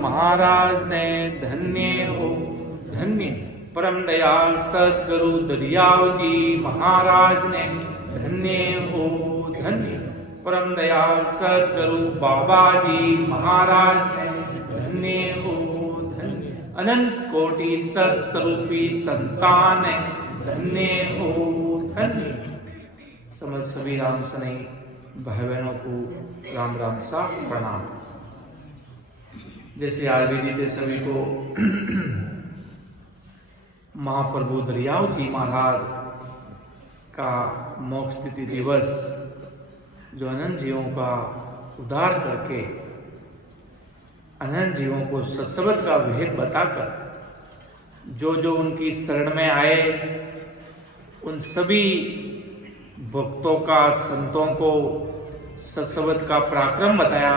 महाराज ने धन्य हो धन्य परम दयाल सदगुरु दरियाव जी महाराज ने धन्य हो धन्य परम दयाल सदगुरु बाबा जी महाराज ने धन्य हो धन्य अनंत कोटि सत्स्वरूपी संतान धन्य हो धन्य। समझ सभी राम सने भाई बहनों को राम राम सा प्रणाम। जैसे आज विदित सभी को महाप्रभु दरियाव जी महाराज का मोक्ष तिथि दिवस जो अनंत जीवों का उद्धार करके अनंत जीवों को सत्संग का भेद बताकर जो उनकी शरण में आए उन सभी भक्तों का संतों को सत्संग का पराक्रम बताया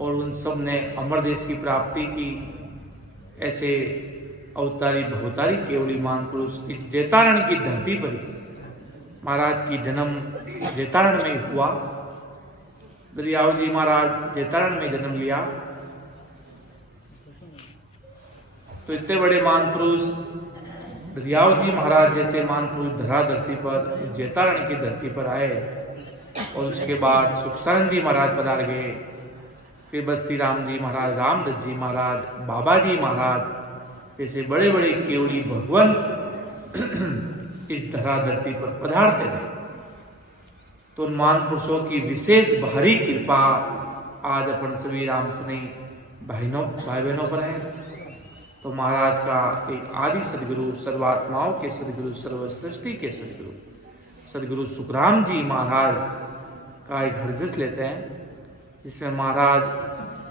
और उन सब ने अमर देश की प्राप्ति की। ऐसे अवतारी भवतारी केवली मान पुरुष इस जैतारण की धरती पर महाराज की जन्म जैतारण में हुआ। दरियाव जी महाराज जैतारण में जन्म लिया तो इतने बड़े मान पुरुष दरियाव जी महाराज जैसे मान पुरुष धरा धरती पर इस जैतारण की धरती पर आए और उसके बाद सुखसानंद जी महाराज पधार गए। फिर बस्ती राम जी महाराज, रामदत्त जी महाराज, बाबा जी महाराज ऐसे बड़े बड़े केवली भगवान इस धरा धरती पर पधारते रहे। तो मान पुरुषों की विशेष भारी कृपा आज अपन सभी राम स्नेही भाई बहनों पर है। तो महाराज का एक आदि सदगुरु, सर्वात्माओं के सदगुरु, सर्व सृष्टि के सदगुरु, सदगुरु सुखराम जी महाराज का एक हरजस लेते हैं जिसमें महाराज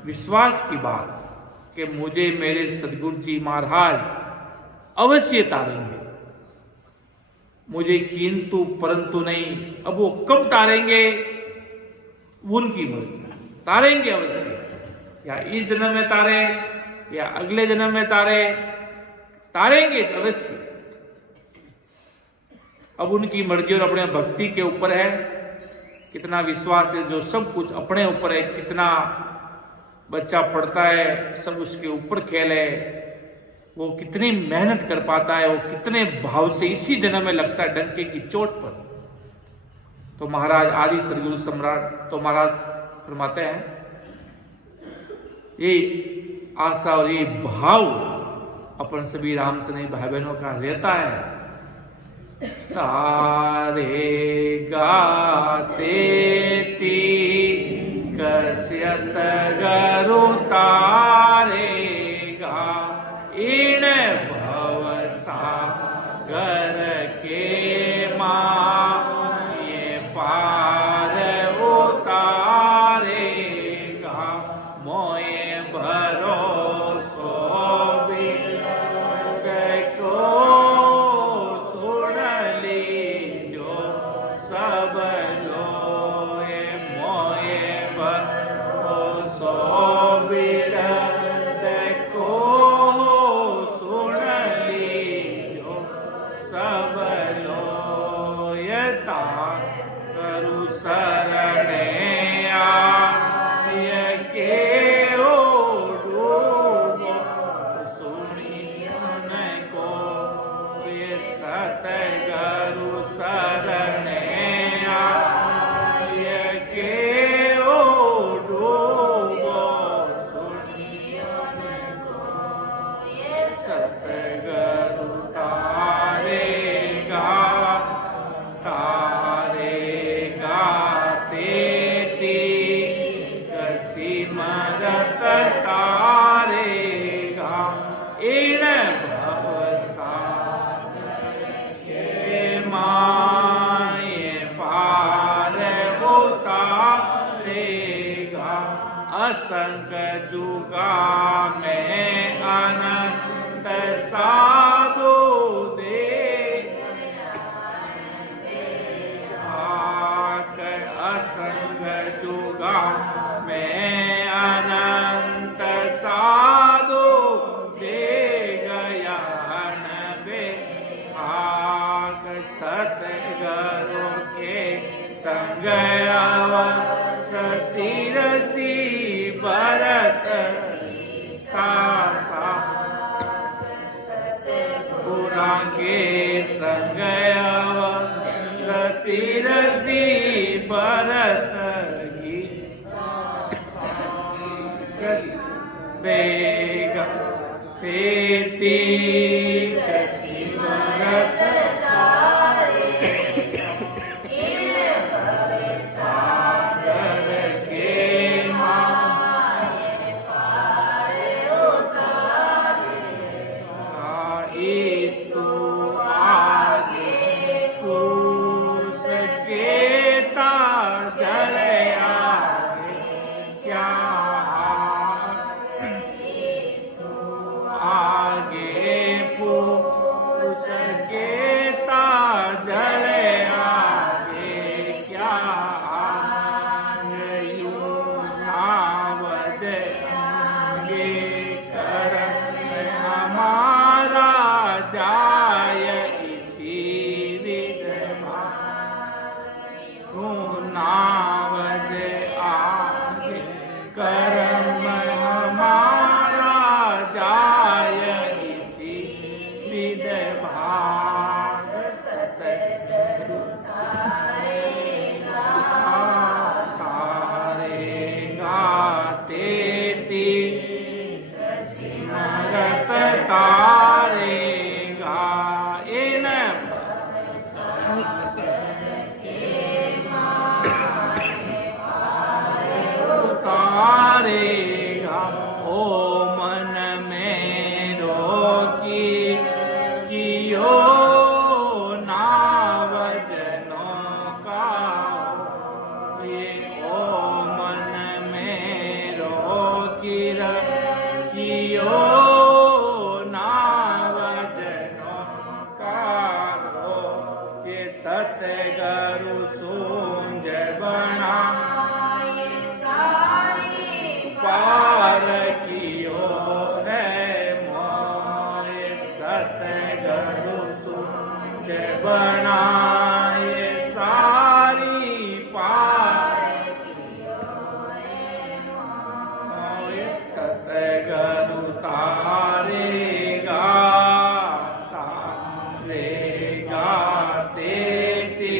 विश्वास की बात कि मुझे मेरे सदगुरु जी महाराज अवश्य तारेंगे, मुझे किंतु परंतु नहीं। अब वो कब तारेंगे उनकी मर्जी, तारेंगे अवश्य, या इस जन्म में तारे या अगले जन्म में तारेंगे अवश्य। अब उनकी मर्जी और अपने भक्ति के ऊपर है, कितना विश्वास है, जो सब कुछ अपने ऊपर है। कितना बच्चा पढ़ता है सब उसके ऊपर खेल है, वो कितनी मेहनत कर पाता है, वो कितने भाव से इसी जन्म में लगता है डंके की चोट पर। तो महाराज आदि सदगुरु सम्राट तो महाराज फरमाते हैं ये आशा और ये भाव अपन सभी राम स्नेही भाई बहनों का रहता है। तारे गाते ती कस्यत गरु तारेगा इन भव सागर के माँ ये पार उतारेगा मोए भरोसो बिलग को सुन लीजो सब लोए मोए भरोसो बिलग को सुन लीजो सब लोयता करु शरणे आय के ओ डूबो सुनियन को ये सतगुरु शरणे आय के ओ डूबो सुनियन को ये सतगुरु तारेगा तेती कसी मरत तारेगा इन भव सागर के माए पार उतारेगा असंख्य जुगा में अनंत साधु दे असंग जुगा में अनंत साधु दे गया बे आग सतगुरु के संग अवसती रसी भरत वेग तेती कसी मरत सागर के माये ईस्तु आगे कुस केता जले आगे क्या आगे पुस केता जले आगे क्या नावज गे कर हमारा जाय इसी विधवा नावज आगे कर्म हमारा जाय इसी विधभाग सतगुरु तारेगा तेती मरत तारेगा इन तारेगा ओ मन में रोकी कियो नावजनों का ये ओ मन में रोकी कियो नावजनों का ये सतगुरु सूंज बना पार कियो है मोय सतगुरु सूंज बनाए सारी पार मोय सतगुरु तारेगा तारेगा तेती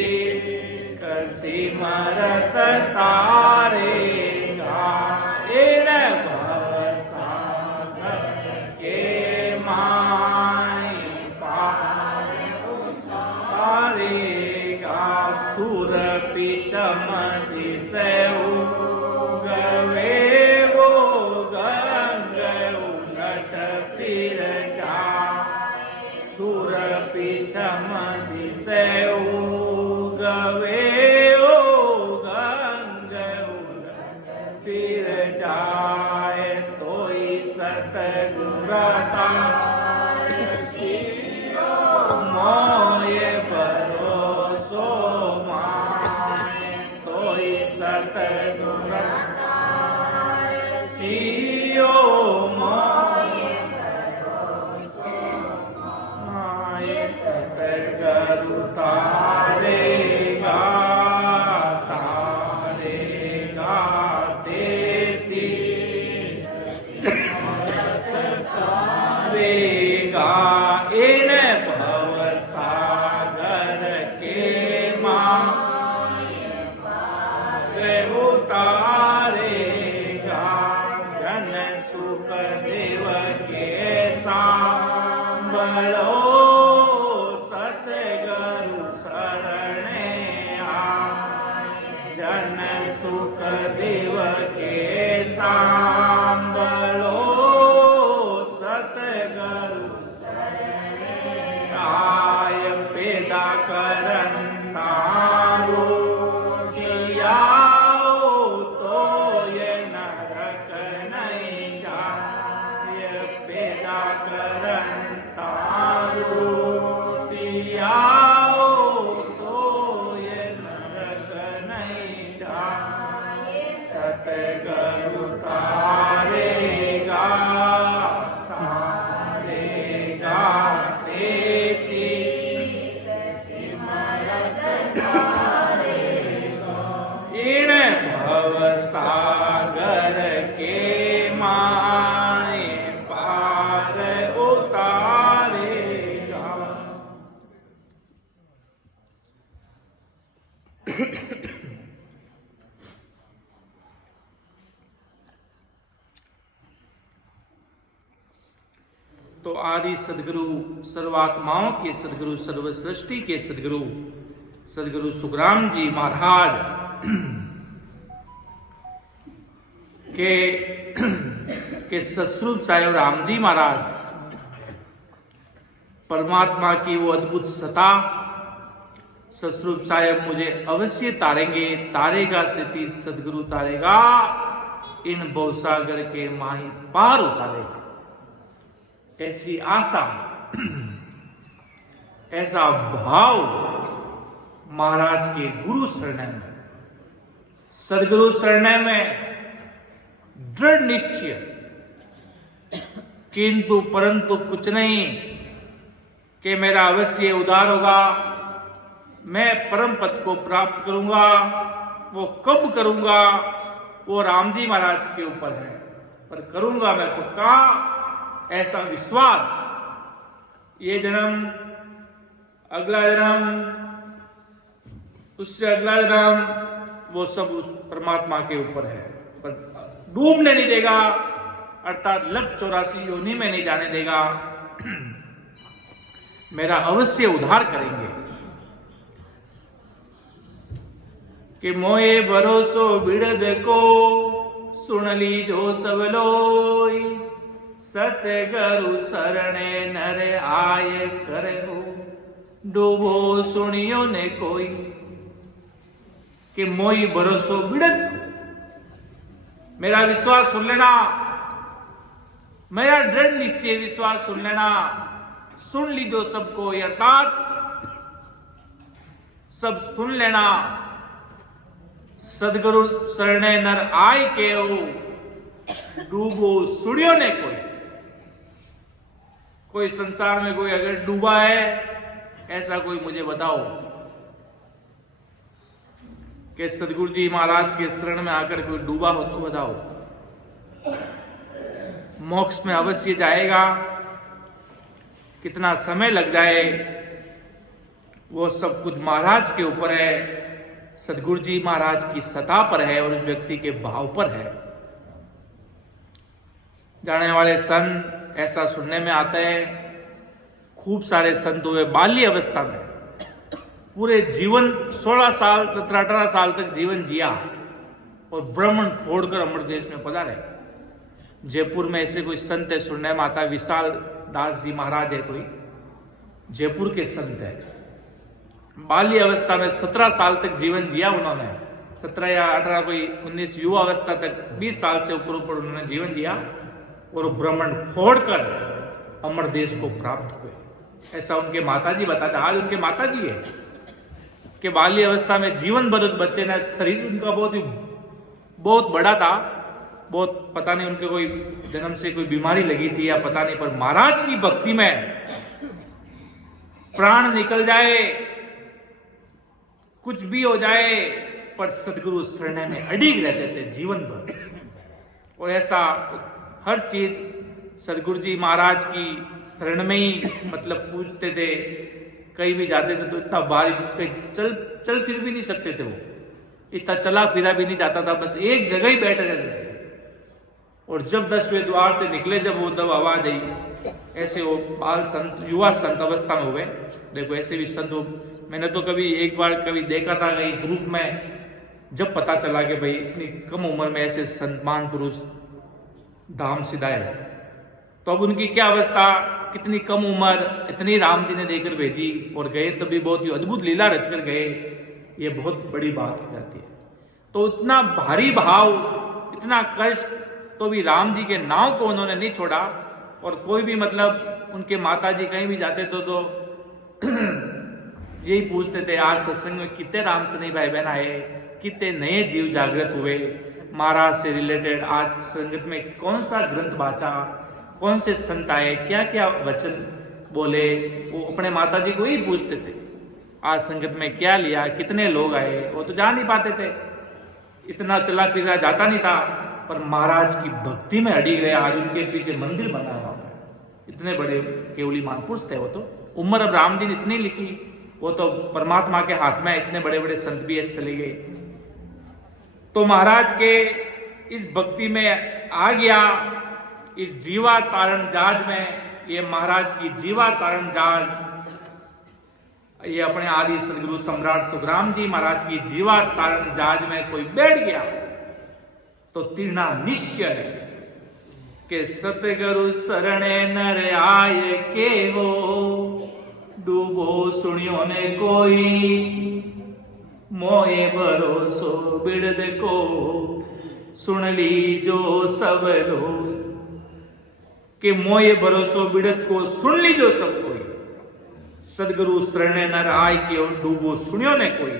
कसी मरत तारेगा इन भवसागर के माई पार तारेगा सुर पिचमति से उगवे वो गंग उलट फिर जा सुर पिचमति से उगवे वो गंग उलट फिर जाए तोई सतगुरता मोय भरोसो माए तोई सतगुरता सियो मोय भरोसो माए सतगुरु तारेगा तारेगा तेती तारेगा इन भवसागर के माये उतारेगा जन सुख देव के सांभलो सतगुरु शरणे जन सुख देव के सांभलो सतगुरु आय पैदा करन्नारो कियाओ तो ये नरक नहीं जाय पैदा करन्नारो तो आदि सदगुरु, सर्वात्माओं के सदगुरु, सर्व सृष्टि के सदगुरु, सदगुरु सुखराम जी महाराज के ससुर साहेब राम जी महाराज, परमात्मा की वो अद्भुत सत्ता ससुर साहेब मुझे अवश्य तारेंगे, तारेगा तिथि सदगुरु तारेगा, इन भवसागर के माही पार उतारेगा। ऐसी आशा, ऐसा भाव महाराज के गुरु शरण में, सदगुरु शरण में दृढ़ निश्चय, किंतु परंतु कुछ नहीं कि मेरा अवश्य उद्धार होगा, मैं परम पद को प्राप्त करूंगा। वो कब करूंगा वो राम जी महाराज के ऊपर है, पर करूंगा मैं पक्का, ऐसा विश्वास। ये जन्म, अगला जन्म, उससे अगला जन्म, वो सब उस परमात्मा के ऊपर है, पर डूबने नहीं देगा, अर्थात लख 84 योनि में नहीं जाने देगा। मेरा अवश्य उद्धार करेंगे। कि मोए भरोसो बिड़द को, सुन लीजो सब लोई, सतगुरु शरणे नर आय करहु, डूबो सुनियो ने कोई। कि मोई भरोसो बिड़द को, मेरा विश्वास सुन लेना, मेरा दृढ़ निश्चय विश्वास सुन लेना, सुन लीजो सबको, अर्थात सब सुन लेना। सदगुरु शरणे नर आय के हो, डूबो सुनियो ने कोई संसार में कोई अगर डूबा है, ऐसा कोई मुझे बताओ कि सदगुरु जी महाराज के शरण में आकर कोई डूबा हो तो बताओ। मोक्ष में अवश्य जाएगा, कितना समय लग जाए वो सब कुछ महाराज के ऊपर है, सदगुरु जी महाराज की सत्ता पर है और उस व्यक्ति के भाव पर है। जाने वाले संत ऐसा सुनने में आता है, खूब सारे संत हुए बाल्य अवस्था में, पूरे जीवन 16 साल 17-18 साल तक जीवन जिया और ब्राह्मण छोड़कर अमर देश में पधारे। जयपुर में ऐसे कोई संत है, सुनने में आता है, विशाल दास जी महाराज है, कोई जयपुर के संत है। बाल्य अवस्था में 17 साल तक जीवन जिया उन्होंने, 17 या 18, कोई 19, युवा अवस्था तक 20 साल से ऊपर उन्होंने जीवन जिया और ब्राह्मण छोड़कर अमर देश को प्राप्त हुए। ऐसा उनके माताजी बताते, आज उनके माताजी है कि बाल्य अवस्था में जीवन भर उस बच्चे ने, शरीर उनका बहुत बड़ा था, बहुत पता नहीं उनके कोई जन्म से कोई बीमारी लगी थी या पता नहीं, पर महाराज की भक्ति में प्राण निकल जाए, कुछ भी हो जाए, पर सदगुरु शरण में अडिग रहते थे जीवन भर। और ऐसा हर चीज सदगुरु जी महाराज की शरण में ही मतलब पूछते थे। कहीं भी जाते थे तो इतना बारिश, चल फिर भी नहीं सकते थे, वो इतना चला फिरा भी नहीं जाता था, बस एक जगह ही बैठे रहते थे। और जब 10वें द्वार से निकले, जब वो तब आवाज आई, ऐसे वो बाल संत, युवा संत अवस्था में हुए। देखो ऐसे भी संत हो, मैंने तो कभी एक बार कभी देखा था कहीं ग्रुप में, जब पता चला कि भाई इतनी कम उम्र में ऐसे संतमान पुरुष धाम सिधाए, तो अब उनकी क्या अवस्था, कितनी कम उम्र, इतनी राम जी ने देकर भेजी और गए, तभी बहुत ही अद्भुत लीला रचकर गए। ये बहुत बड़ी बात हो जाती है। तो इतना भारी भाव, इतना कष्ट, तो भी राम जी के नाव को उन्होंने नहीं छोड़ा। और कोई भी मतलब उनके माताजी कहीं भी जाते तो यही पूछते थे, आज सत्संग में कितने राम सनी भाई बहन आए, कितने नए जीव जागृत हुए महाराज से रिलेटेड, आज संगत में कौन सा ग्रंथ बाचा, कौन से संत आए, क्या क्या वचन बोले, वो अपने माताजी को ही पूछते थे। आज संगत में क्या लिया, कितने लोग आए, वो तो जान नहीं पाते थे, इतना चला फिरा जाता नहीं था, पर महाराज की भक्ति में अड़ी गए। आज उनके पीछे मंदिर बना हुआ है, इतने बड़े केवली महापुरुष थे वो। तो उम्र अब राम जी ने इतनी लिखी, वो तो परमात्मा के हाथ में, इतने बड़े बड़े संत भी ऐसे चले गए। तो महाराज के इस भक्ति में आ गया, इस जीवा तारण जहाज में ये महाराज की जीवा तारण जहाज, ये अपने आदि सदगुरु सम्राट सुखराम जी महाराज की जीवा तारण जहाज में कोई बैठ गया तो तीर्णा निश्चय है कि सतगुरु शरणे नर आए के हो, डूबो सुनियो ने कोई, मोए भरोसो बिरद को, सुन ली जो सब लोग। कि मोए भरोसो बिरद को सुन ली जो सब कोई, सदगुरु शरणे नर आए के हो, डूबो सुनियो ने कोई।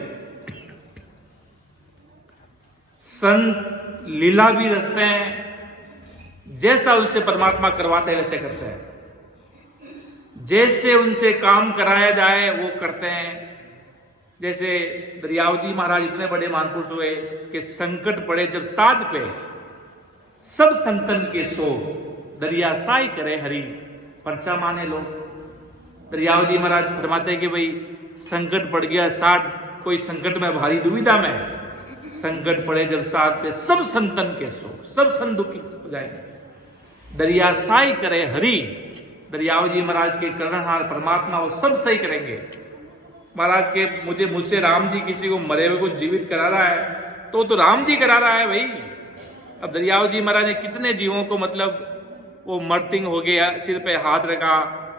संत लीला भी रचते हैं, जैसा उनसे परमात्मा करवाते हैं वैसे करते हैं, जैसे उनसे काम कराया जाए वो करते हैं। जैसे दरियाव जी महाराज इतने बड़े महापुरुष हुए कि संकट पड़े जब साध पे, सब संतन के सो दरिया साई करे हरि, पर्चा माने लो। दरियाव जी महाराज फरमाते हैं कि भाई संकट पड़ गया, साध कोई संकट में भारी दुविधा में, संकट पड़े जब साथ पे सब संतन के सो, सब संत दुखी हो जाएंगे, दरिया साई करे हरि। दरियाव जी महाराज के करणहार परमात्मा वो सब सही करेंगे। महाराज के मुझसे राम जी किसी को मरे हुए को जीवित करा रहा है तो राम जी करा रहा है भाई। अब दरियाव जी महाराज ने कितने जीवों को, मतलब वो मर्तिंग हो गया, सिर पे हाथ रखा,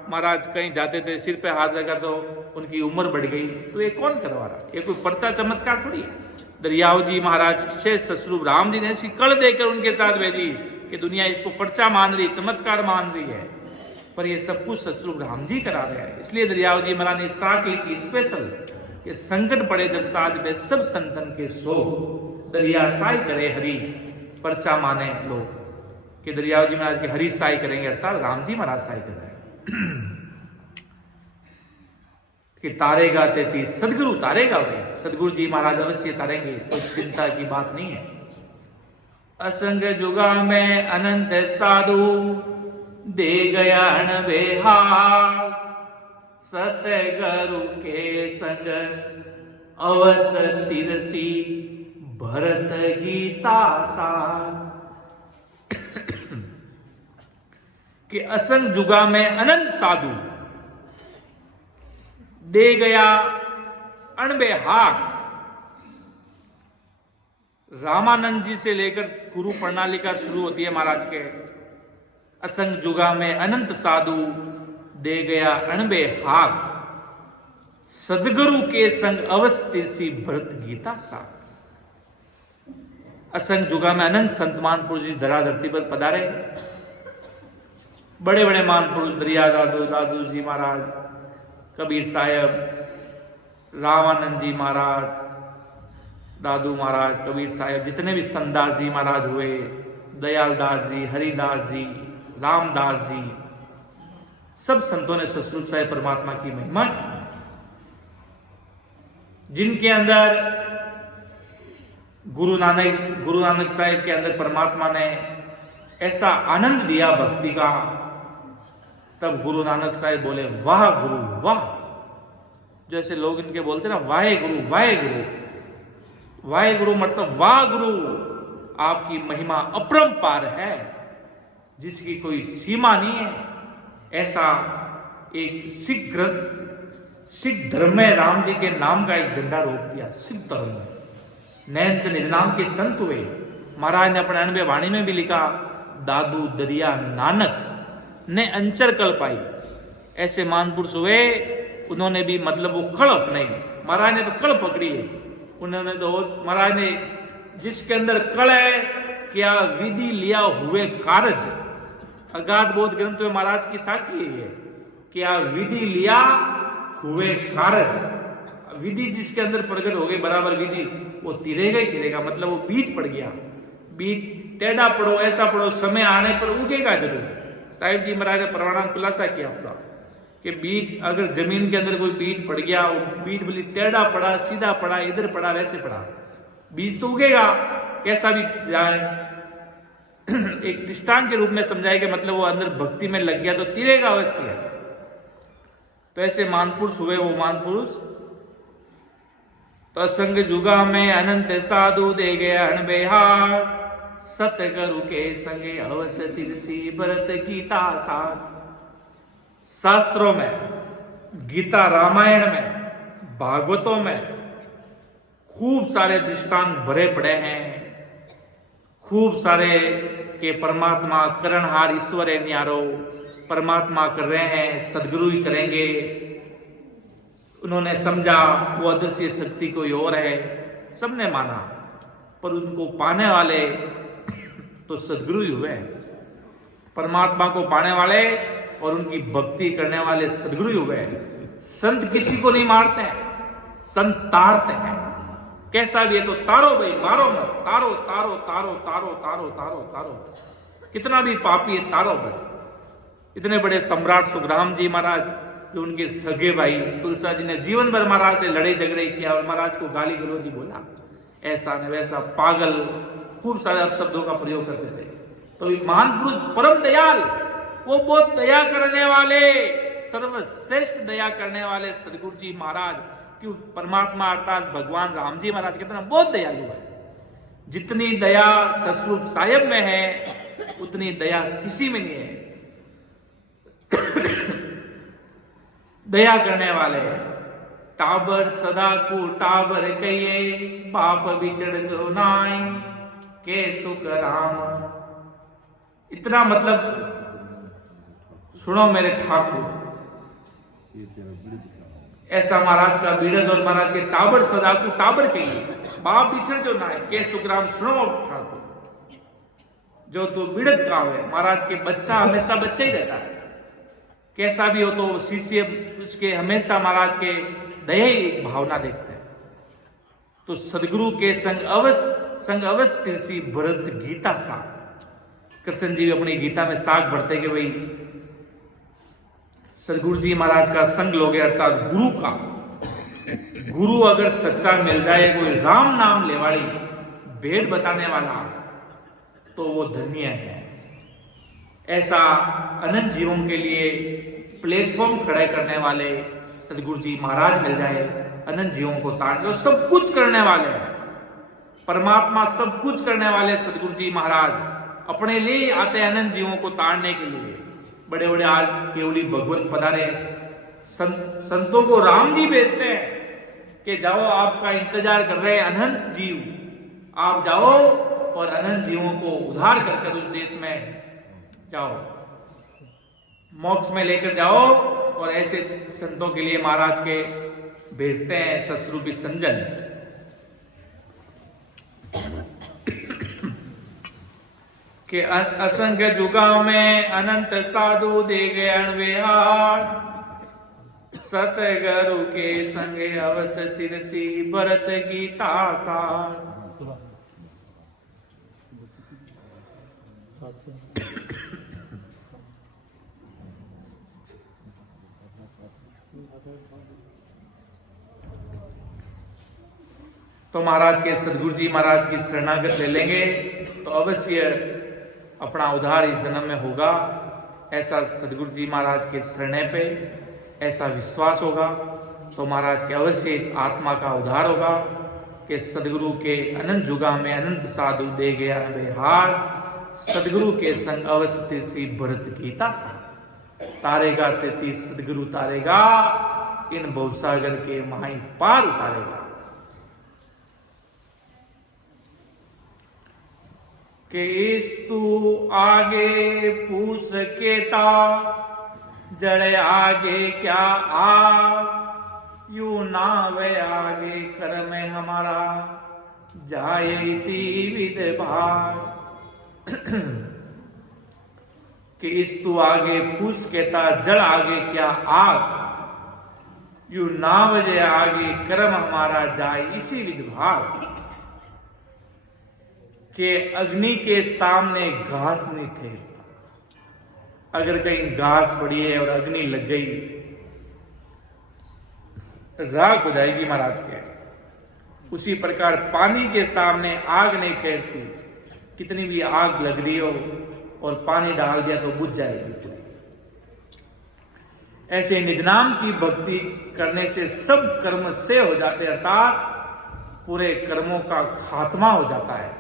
महाराज कहीं जाते थे सिर पे हाथ रखा तो उनकी उम्र बढ़ गई, तो ये कौन करवा रहा? ये कोई पड़ता चमत्कार थोड़ी है। दरियाव जी महाराज से ससुर राम जी ने ऐसी कड़ देकर उनके साथ भेजी कि दुनिया इसको पर्चा मान रही, चमत्कार मान रही है, पर ये सब कुछ ससुर राम जी करा रहे हैं। इसलिए दरियाव जी महाराज ने साख लिखी स्पेशल कि संकट पड़े जब साध में सब संतन के सो, दरिया साई करे हरि, पर्चा माने लोग। कि दरियाव जी महाराज के हरि साई करेंगे, अर्थात राम जी महाराज साई कर रहे हैं। कि तारेगा तेती सदगुरु तारेगा भाई, सदगुरु जी महाराज अवश्य तारेंगे, कोई चिंता की बात नहीं है। असंग जुगा में अनंत साधु दे गया बेहार, सतगुरु के संग अवस तिरसी भरत गीता सार। कि असंग जुगा में अनंत साधु दे गया अणबे हार। रामानंद जी से लेकर गुरु प्रणालिका शुरू होती है महाराज के। असंग जुगा में अनंत साधु दे गया अणबे हार, सदगुरु के संग अवस्थित सी भरत गीता सा। असंग जुगा में अनंत संत महापुरुष इस धरा धरती पर पधारे। बड़े बड़े महापुरुष दरिया दादू जी महाराज, कबीर साहब, रामानंद जी महाराज, दादू महाराज, कबीर साहब, जितने भी संतदास जी महाराज हुए, दयालदास जी, हरिदास जी, रामदास जी, सब संतों ने सतसुख साहिब परमात्मा की महिमा, जिनके अंदर गुरु नानक साहिब के अंदर परमात्मा ने ऐसा आनंद दिया भक्ति का, तब गुरु नानक साहिब बोले वाह गुरु वाह। जैसे लोग इनके बोलते ना वाहे गुरु वाहे गुरु, वाहे गुरु मतलब वाह गुरु, आपकी महिमा अपरंपार है, जिसकी कोई सीमा नहीं है। ऐसा एक सिख धर्म में राम जी के नाम का एक झंडा रोक दिया। सिख धर्म में नैनचंद नाम के संत हुए। महाराज ने अपने 99 वाणी में भी लिखा, दादू दरिया नानक ने अंचर कल पाई। ऐसे महापुरुष हुए, उन्होंने भी मतलब वो कड़ अपनाई। महाराज ने तो कड़ पकड़ी है, उन्होंने तो महाराज ने जिसके अंदर कड़ है, क्या विधि लिया हुए कारज। अगाध बोध ग्रंथ में महाराज की साखी है, क्या विधि लिया हुए कारज। विधि जिसके अंदर प्रकट हो गई बराबर विधि, वो तिरेगा ही तिरेगा, मतलब वो बीज पड़ गया। बीज टेढ़ा पड़ो ऐसा पड़ो, समय आने पर उगेगा जरूर। साहिब जी महाराज ने प्रमाणाम खुलासा किया पूरा कि बीज अगर जमीन के अंदर कोई बीज पड़ गया, वो बीज बोली टेढ़ा पड़ा, सीधा पड़ा, इधर पड़ा, वैसे पड़ा, बीज तो उगेगा कैसा भी जाए। एक दृष्टांत के रूप में समझाए कि मतलब वो अंदर भक्ति में लग गया तो तिरेगा अवश्य। तो ऐसे महापुरुष हुए वो महापुरुष। तो असंग जुगा में अनंत साधु दे गया अनबेहार, सतगुरु के संगे अवस तिरसी भरत गीता सार। शास्त्रों में, गीता रामायण में, भागवतों में खूब सारे दृष्टांत भरे पड़े हैं। खूब सारे के परमात्मा करणहार ईश्वर है न्यारो, परमात्मा कर रहे हैं, सदगुरु ही करेंगे। उन्होंने समझा वो अदृश्य शक्ति कोई और है, सबने माना, पर उनको पाने वाले तो सदगुरु ही हुए। परमात्मा को पाने वाले और उनकी भक्ति करने वाले सदगुरु ही हुए। संत किसी को नहीं मारते हैं, संत तारते हैं। कैसा भी है तो तारो भाई, मारो मत, तारो तारो तारो तारो तारो तारो तारो। कितना भी पापी है तारो बस। इतने बड़े सम्राट सुखराम जी महाराज, जो उनके सगे भाई तुलसी जी ने जीवन भर महाराज से लड़े झगड़े किया और महाराज को गाली गलौज बोला, ऐसा न वैसा, पागल, खूब सारे अपशब्दों का प्रयोग करते थे। तो महान पुरुष परम दयाल, वो बहुत दया करने वाले, सर्वश्रेष्ठ दया करने वाले सदगुरु जी महाराज, क्यों परमात्मा अर्थात भगवान राम जी महाराज कितना बहुत दयालु है। जितनी दया ससुर साहेब में है उतनी दया किसी में नहीं है। दया करने वाले टाबर सदा को टाबर कहिए, बाप बिछड़ जो नाई के सुख राम। इतना मतलब सुनो मेरे ठाकुर, ऐसा महाराज का बीड़द और महाराज के टाबर सदा को टाबर कहिए, बाप बिछड़ जो नाई के सुख राम। सुनो ठाकुर, जो तो बीड़द का है, महाराज के बच्चा हमेशा बच्चा ही रहता है। कैसा भी हो तो शिष्य उसके हमेशा महाराज के दया ही भावना देखते हैं। तो सदगुरु के संग अवश्य तिरसी भरत गीता साग। कृष्ण जी अपनी गीता में साग भरते कि भाई सदगुरु जी महाराज का संग लोगे, अर्थात गुरु का। गुरु अगर सच्चा मिल जाए, कोई राम नाम लेवाड़ी भेद बताने वाला, तो वो धन्य है। ऐसा अनंत जीवों के लिए प्लेटफॉर्म खड़े करने वाले सदगुरु जी महाराज मिल जाए, अनंत जीवों को तार जो सब कुछ करने वाले हैं। परमात्मा सब कुछ करने वाले सदगुरु जी महाराज अपने लिए आते हैं अनंत जीवों को तारने के लिए। बड़े बड़े आज केवली भगवत पधारे संतों को राम जी भेजते हैं कि जाओ, आपका इंतजार कर रहे हैं अनंत जीव, आप जाओ और अनंत जीवों को उद्धार करके उस देश में जाओ, मोक्ष में लेकर जाओ। और ऐसे संतों के लिए महाराज के भेजते हैं ससरूपी संजन। के असंख्य जुगाओं में अनंत साधु दे गए अणविहार, सतगुरु के संगे अवश्य तिरसी भरत गीता सार। तो महाराज के सदगुरु जी महाराज की शरणागत ले लेंगे तो अवश्य अपना उद्धार इस जन्म में होगा। ऐसा सदगुरु जी महाराज के शरणे पे ऐसा विश्वास होगा तो महाराज के अवश्य इस आत्मा का उद्धार होगा कि सदगुरु के अनंत जुगा में अनंत साधु दे गया बेहार, सदगुरु के संग अवश्य तिरसी भरत गीता सा। तारेगा तेती सदगुरु तारेगा, इन भवसागर के माही पार उतारेगा। कि इस तू आगे पूछ केता, जड़े आगे क्या आ, यू ना वे आगे कर में हमारा, जाए इसी विध भार। कि इस तू आगे पूछ केता, जड़ आगे क्या आग, यू ना वजे आगे कर्म हमारा, जाए इसी विध भार। कि अग्नि के सामने घास नहीं ठहरता। अगर कहीं घास पड़ी है और अग्नि लग गई, राख हो जाएगी महाराज के। उसी प्रकार पानी के सामने आग नहीं ठहरती। कितनी भी आग लग रही हो और पानी डाल दिया तो बुझ जाएगी। ऐसे निजनाम की भक्ति करने से सब कर्म से हो जाते, अर्थात पूरे कर्मों का खात्मा हो जाता है।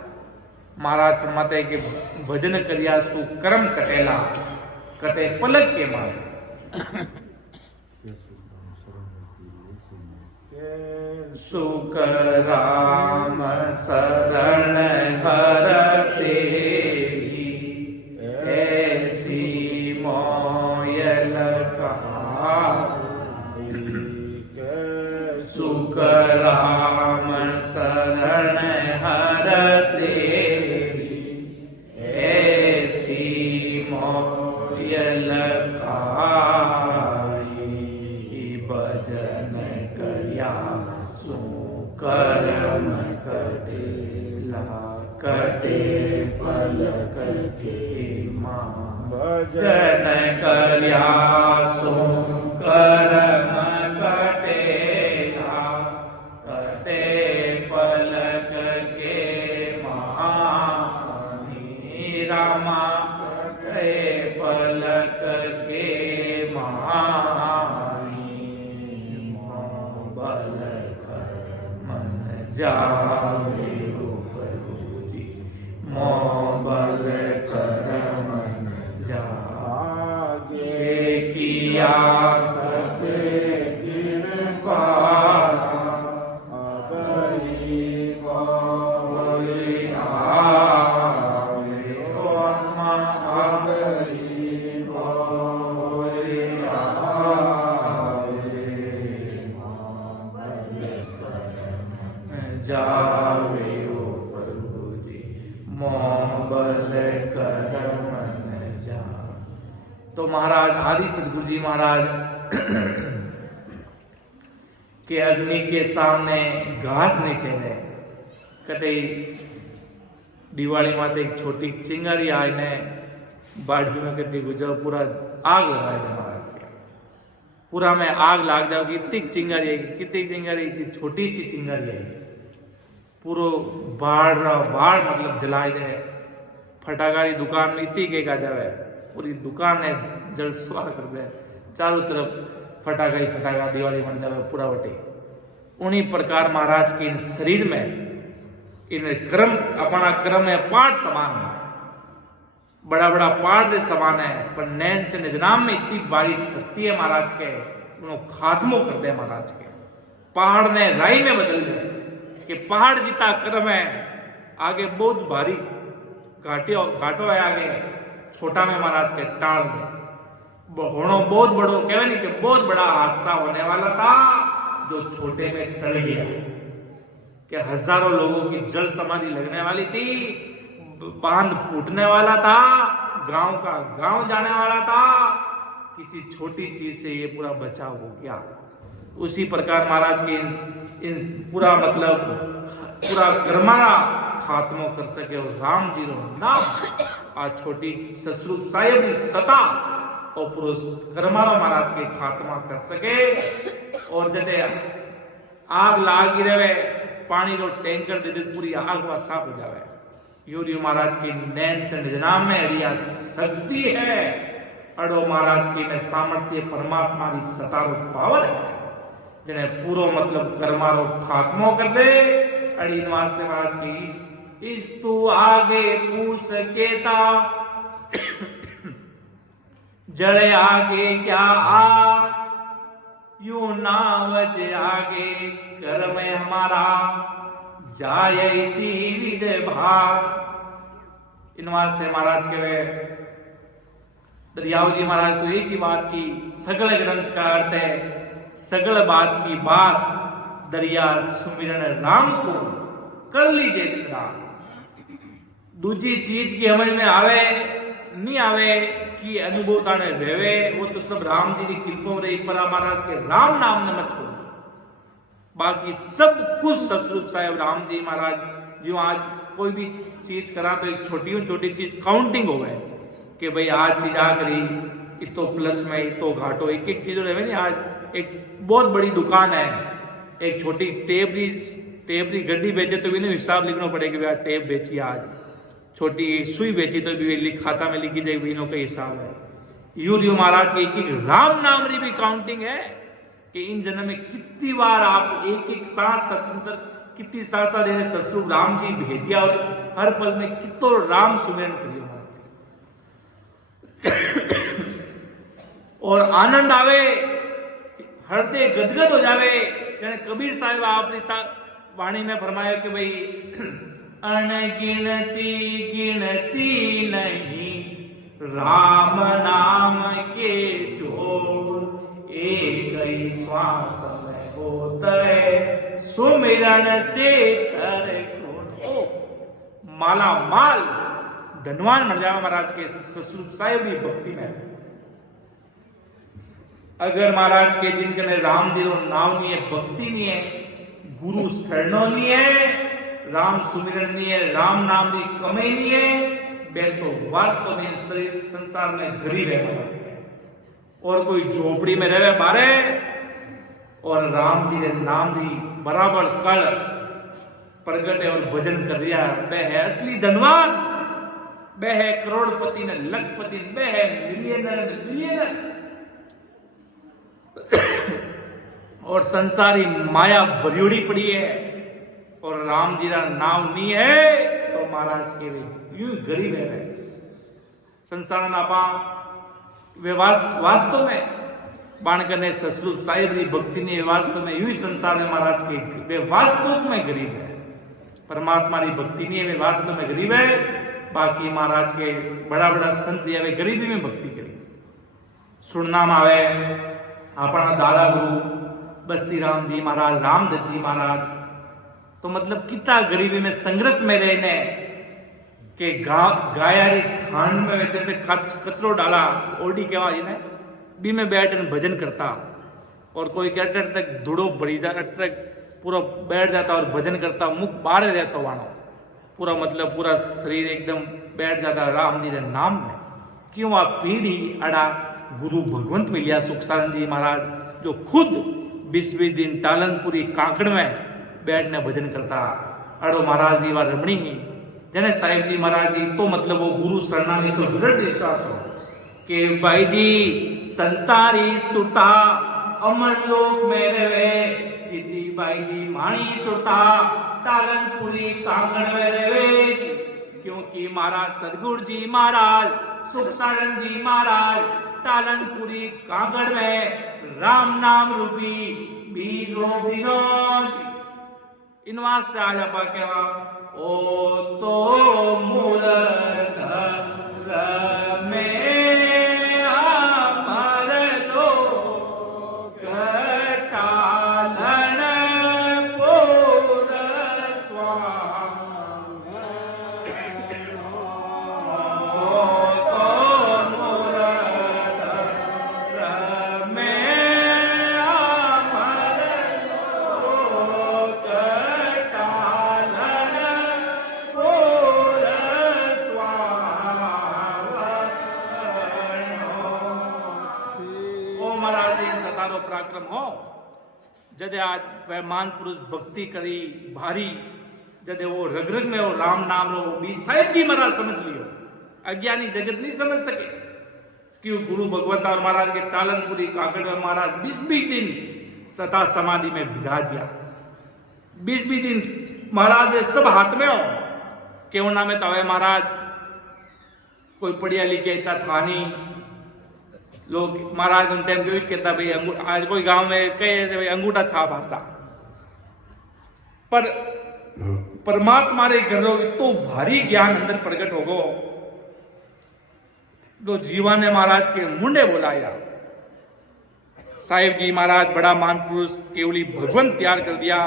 महाराज फरमाते हैं कि भजन करिया सु कर्म कटेला, कटे पलक के मारे। सुख राम शरण हर तेरी, ऐसी मोयल सुख राम शरण हर तेरी, ऐसी मोयल भजन करिया सो कर्म कटेला, कटे पलक के मां। भजन करिया सो कर्म कटेला, कटे पलक के मानी। रामा कटे पलक के मानी। बल कर मन जावे उपरुति, मोह बल कर मन जागे। किया कपे गिन पारा, अबरी बोई आवे। ओमा अबरी बोई आवे। जावे ओ प्रभु जी, मोह बल कर मन जा। तो महाराज आदि सदगुरु जी महाराज के अग्नि के सामने घास नहीं कह रहे। कटे दिवाली माते एक छोटी चिंगारी आई ने बाड़ी में कटी गुजर पूरा आग लगाए थे महाराज के। पूरा में आग लाग जाओगी, इतनी चिंगारी आई, कितनी चिंगारी, इतनी छोटी सी चिंगारी आई, पूरो बाढ़ मतलब जलाए दे। फटाकारी दुकान में इतनी के का जावे, पूरी दुकान ने जल स्वार कर दे। चारों तरफ फटाका ही फटाका, दिवाली बन जावे पूरा वटे। उन्हीं प्रकार महाराज के इन शरीर में इन क्रम अपना क्रम है पाठ समान है, बड़ा बड़ा पाठ समान है, पर नैन से निजनाम में इतनी बारिश शक्ति है महाराज के, उन्होंने खात्मो कर दे महाराज के। पहाड़ ने राई में बदल दे कि पहाड़ जितना क्रम है, आगे बहुत भारी घाटो है, आगे छोटा में महाराज के टाल दे। होनो बहुत बड़ो कहवे नहीं कि बहुत बड़ा हादसा होने वाला था, जो छोटे में टल गया। कि हजारों लोगों की जल समाधि लगने वाली थी, बांध फूटने वाला था, गांव का गांव जाने वाला था, किसी छोटी चीज से ये पूरा बचाव हो गया। उसी प्रकार महाराज के इन पूरा मतलब पूरा कर्मारा खात्मो कर सके और राम जी रो नाम आज छोटी ससुर साहेब सता और पुरुष कर्मारा महाराज के खात्मा कर सके। और जटे आग लागी रहे, पानी रो टैंकर दे दे, पूरी आग वा साफ हो जावे। यूरियो महाराज की नैन से निजनाम में रिया शक्ति है, अड़ो महाराज की ने सामर्थ्य परमात्मा की सतारो पावर है, जिन्हें पूरो मतलब कर्मारो खात्मो कर दे। अड़ी वास्ते महाराज की इस तू आगे पूछ सकेता, जड़े आगे क्या आ, यू नावज आगे कर में हमारा, जाए इसी विद भाग। इन वास्ते महाराज के वे दरियाव जी महाराज तो एक ही बात की, सगल ग्रंथ का अर्थ है सगल बात की बात, दरिया सुमिरन राम को कर लीजिए दिन रात। दूसरी चीज की समझ में आवे नहीं आवे कि अनुभव का रहवे, वो तो सब राम जी की कृपा रही, पर महाराज के राम नाम ने मत छोड़। बाकी सब कुछ ससुर साहेब राम जी महाराज जो आज कोई भी चीज करा तो एक छोटी चीज काउंटिंग हो गए कि भाई आज चीज आ करी, इतो प्लस में इतो घाटो, एक एक चीज रहे नहीं। आज एक बहुत बड़ी दुकान है, एक छोटी टेप री गड्डी बेचे तो भी नहीं हिसाब लिखना पड़ेगा, भैया टेप बेची आज, छोटी सुई बेची तो भी खाता में लिखी जाएगी, इनो का हिसाब है। यूरियो महाराज की एक राम नाम री भी काउंटिंग है कि इन जन्म में कितनी बार आप एक सांस स्वतंत्र कितनी सांसा देने ससुर राम जी भेजिया, और हर पल में कितो राम सुमिरन करियो। और आनंद आवे, हृदय गदगद हो जावे। यानी कबीर साहब आपनी वाणी में फरमाया कि भाई अनगिनती गिनती नहीं राम नाम के जोड़, एक ही श्वास में होता है सुमिरन से कर कौन। माला माल धनवान बन जाए महाराज के ससुर साहेब भी भक्ति में। अगर महाराज के जिनके में राम जी नाम नहीं है, भक्ति नहीं है, गुरु शरणो नहीं है, राम सुमिरन नहीं है, राम नाम की कमी नहीं है, बे तो वास्तव में शरीर संसार में गरीब है और कोई झोपड़ी में रहे बारे और राम जी ने नाम भी बराबर कल प्रगट है और भजन कर दिया, वह है असली धनवान, वह है करोड़पति ने लखपति, वह है मिलियनर बिलियनर। और संसारी माया भरियोड़ी पड़ी है और राम जी का नाम नहीं है तो महाराज के यूं गरीब है। संसार नापा वे वास्तव में बाण करने ससुर साहिब की भक्ति ने वास्तव में यूं ही संसार में महाराज के वे वास्तव में गरीब है। परमात्मा की भक्ति नहीं है, वे वास्तव में गरीब है। बाकी महाराज के बड़ा बड़ा संत वे गरीबी में भक्ति करी। सुनना में आवे अपना दादा गुरु बस्ती राम जी महाराज, रामदत्त जी महाराज, तो मतलब कितना गरीबी में संघर्ष में रहने के गाया ठांड में कचरो डाला ओडी केवा इन्हें बी में बैठ भजन करता और कोई कहते तक धुड़ो भरी जा तक पूरा बैठ जाता और भजन करता, मुख बाहर रहता वाणो पूरा, मतलब पूरा शरीर एकदम बैठ जाता राम जी के नाम में। क्यों आ पीढ़ी अड़ा गुरु भगवंत मिलिया सुखसानंद जी महाराज, जो खुद 20 दिन टालनपुरी कांकड़ में बैठने भजन करता। अड़ो महाराज जी व रमणी जने साहिब जी महाराज जी तो मतलब वो गुरु शरणानी तो दृढ़ विश्वास हो कि भाई जी संतारी सुता अमर लोक में रहे, इति भाई जी माणी सुता टालनपुरी कांकड़ में रहे। क्योंकि महाराज सदगुरु जी महाराज, सुखसानंद जी महाराज टालनपुरी कांगड़ में राम नाम रूपी बीज रोप दिनो। इन वास्ते आज आप कहवा ओ तो मूरत में अमर लोक टालन पुर स्वामी। पराक्रम हो जदे आज वह मान पुरुष भक्ति करी भारी, जदे वो रग रग में वो राम नाम लो बीज साहिब जी महाराज समझ लियो, अज्ञानी जगत नहीं समझ सके। क्यों गुरु भगवंत और महाराज के टालनपुरी काकड़ में महाराज 20 दिन सता समाधि में विराजिया। 20 दिन महाराज सब हाथ में हो क्यों ना में तवे महाराज कोई पढ़िया लिखे था थानी लोग महाराज उन टाइम जो कहता भाई आज कोई गांव में कहे भाई अंगूठा छाप भाषा, पर परमात्मा रे कर लो इतो भारी ज्ञान अंदर प्रकट हो गो तो जीवा ने महाराज के मुंडे बोलाया। साहिब जी महाराज बड़ा महापुरुष केवली भगवंत तैयार कर दिया,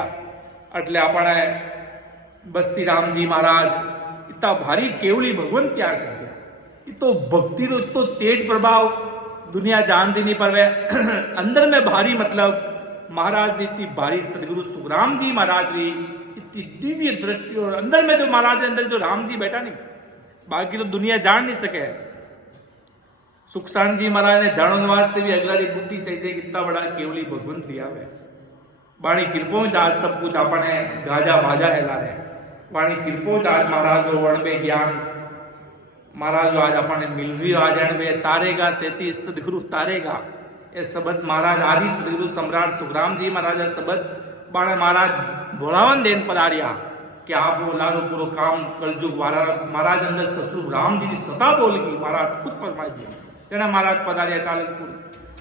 अटले अपने बस्ती राम जी महाराज इतना भारी केवली भगवंत तैयार कर दिया। इतो भक्ति रो इतो तेज प्रभाव दुनिया जानती नहीं पर वे अंदर में भारी, मतलब महाराज इतनी भारी सदगुरु सुखराम जी महाराज भी इतनी दिव्य दृष्टि और अंदर में जो महाराज अंदर जो राम जी बैठा नहीं, बाकी तो दुनिया जान नहीं सके। सुखसान जी महाराज ने जानो वास्ते भी अगला बुद्धि चाहिए कितना बड़ा केवली भगवंत लिया है। वाणी कृपो आज सब कुछ अपने गाजा बाजा है ला रहे, वाणी कृपो आज महाराज वर्ण में ज्ञान महाराज आज अपने मिल रही आज में तारेगा 33 सदगुरु तारेगा। ये शब्द महाराज आदि सदगुरु सम्राट सुखराम जी महाराज शब्द बाणे महाराज भोलावन देन पधारिया कि आप वो लारो पूरो काम कलजुग वाला महाराज अंदर ससुर राम जी की सता बोल गई। महाराज खुद फरमाई दिया जना महाराज पधारिया टालनपुर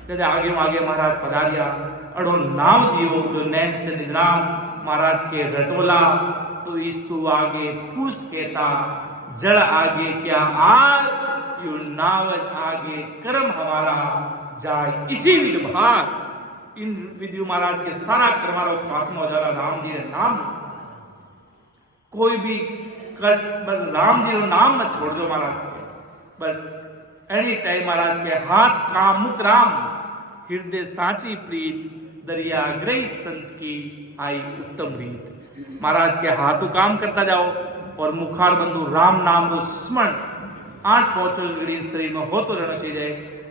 जैसे आगे महाराज पधारिया अड़ो नाम दियो जो नैन चंद राम महाराज के रटोला तो इस्तु आगे पूछ कहता जड़ आगे क्या आर यू नावज आगे कर्म हमारा जाए इसी विभाग इन विद्यु महाराज के सारा कर्मारो खात्मा हो जाला राम जी नाम कोई भी कष्ट बस राम जी नाम मत छोड़ दो महाराज के बस एनी टाइम महाराज के हाथ काम मुख राम हृदय साची प्रीत दरिया ग्रही संत की आई उत्तम रीत महाराज के हाथों काम करता जाओ और मुखार बंधु राम नाम रो स्मरण आठ पहुंचल गड़ी शरीर में होतो रहना चाहिए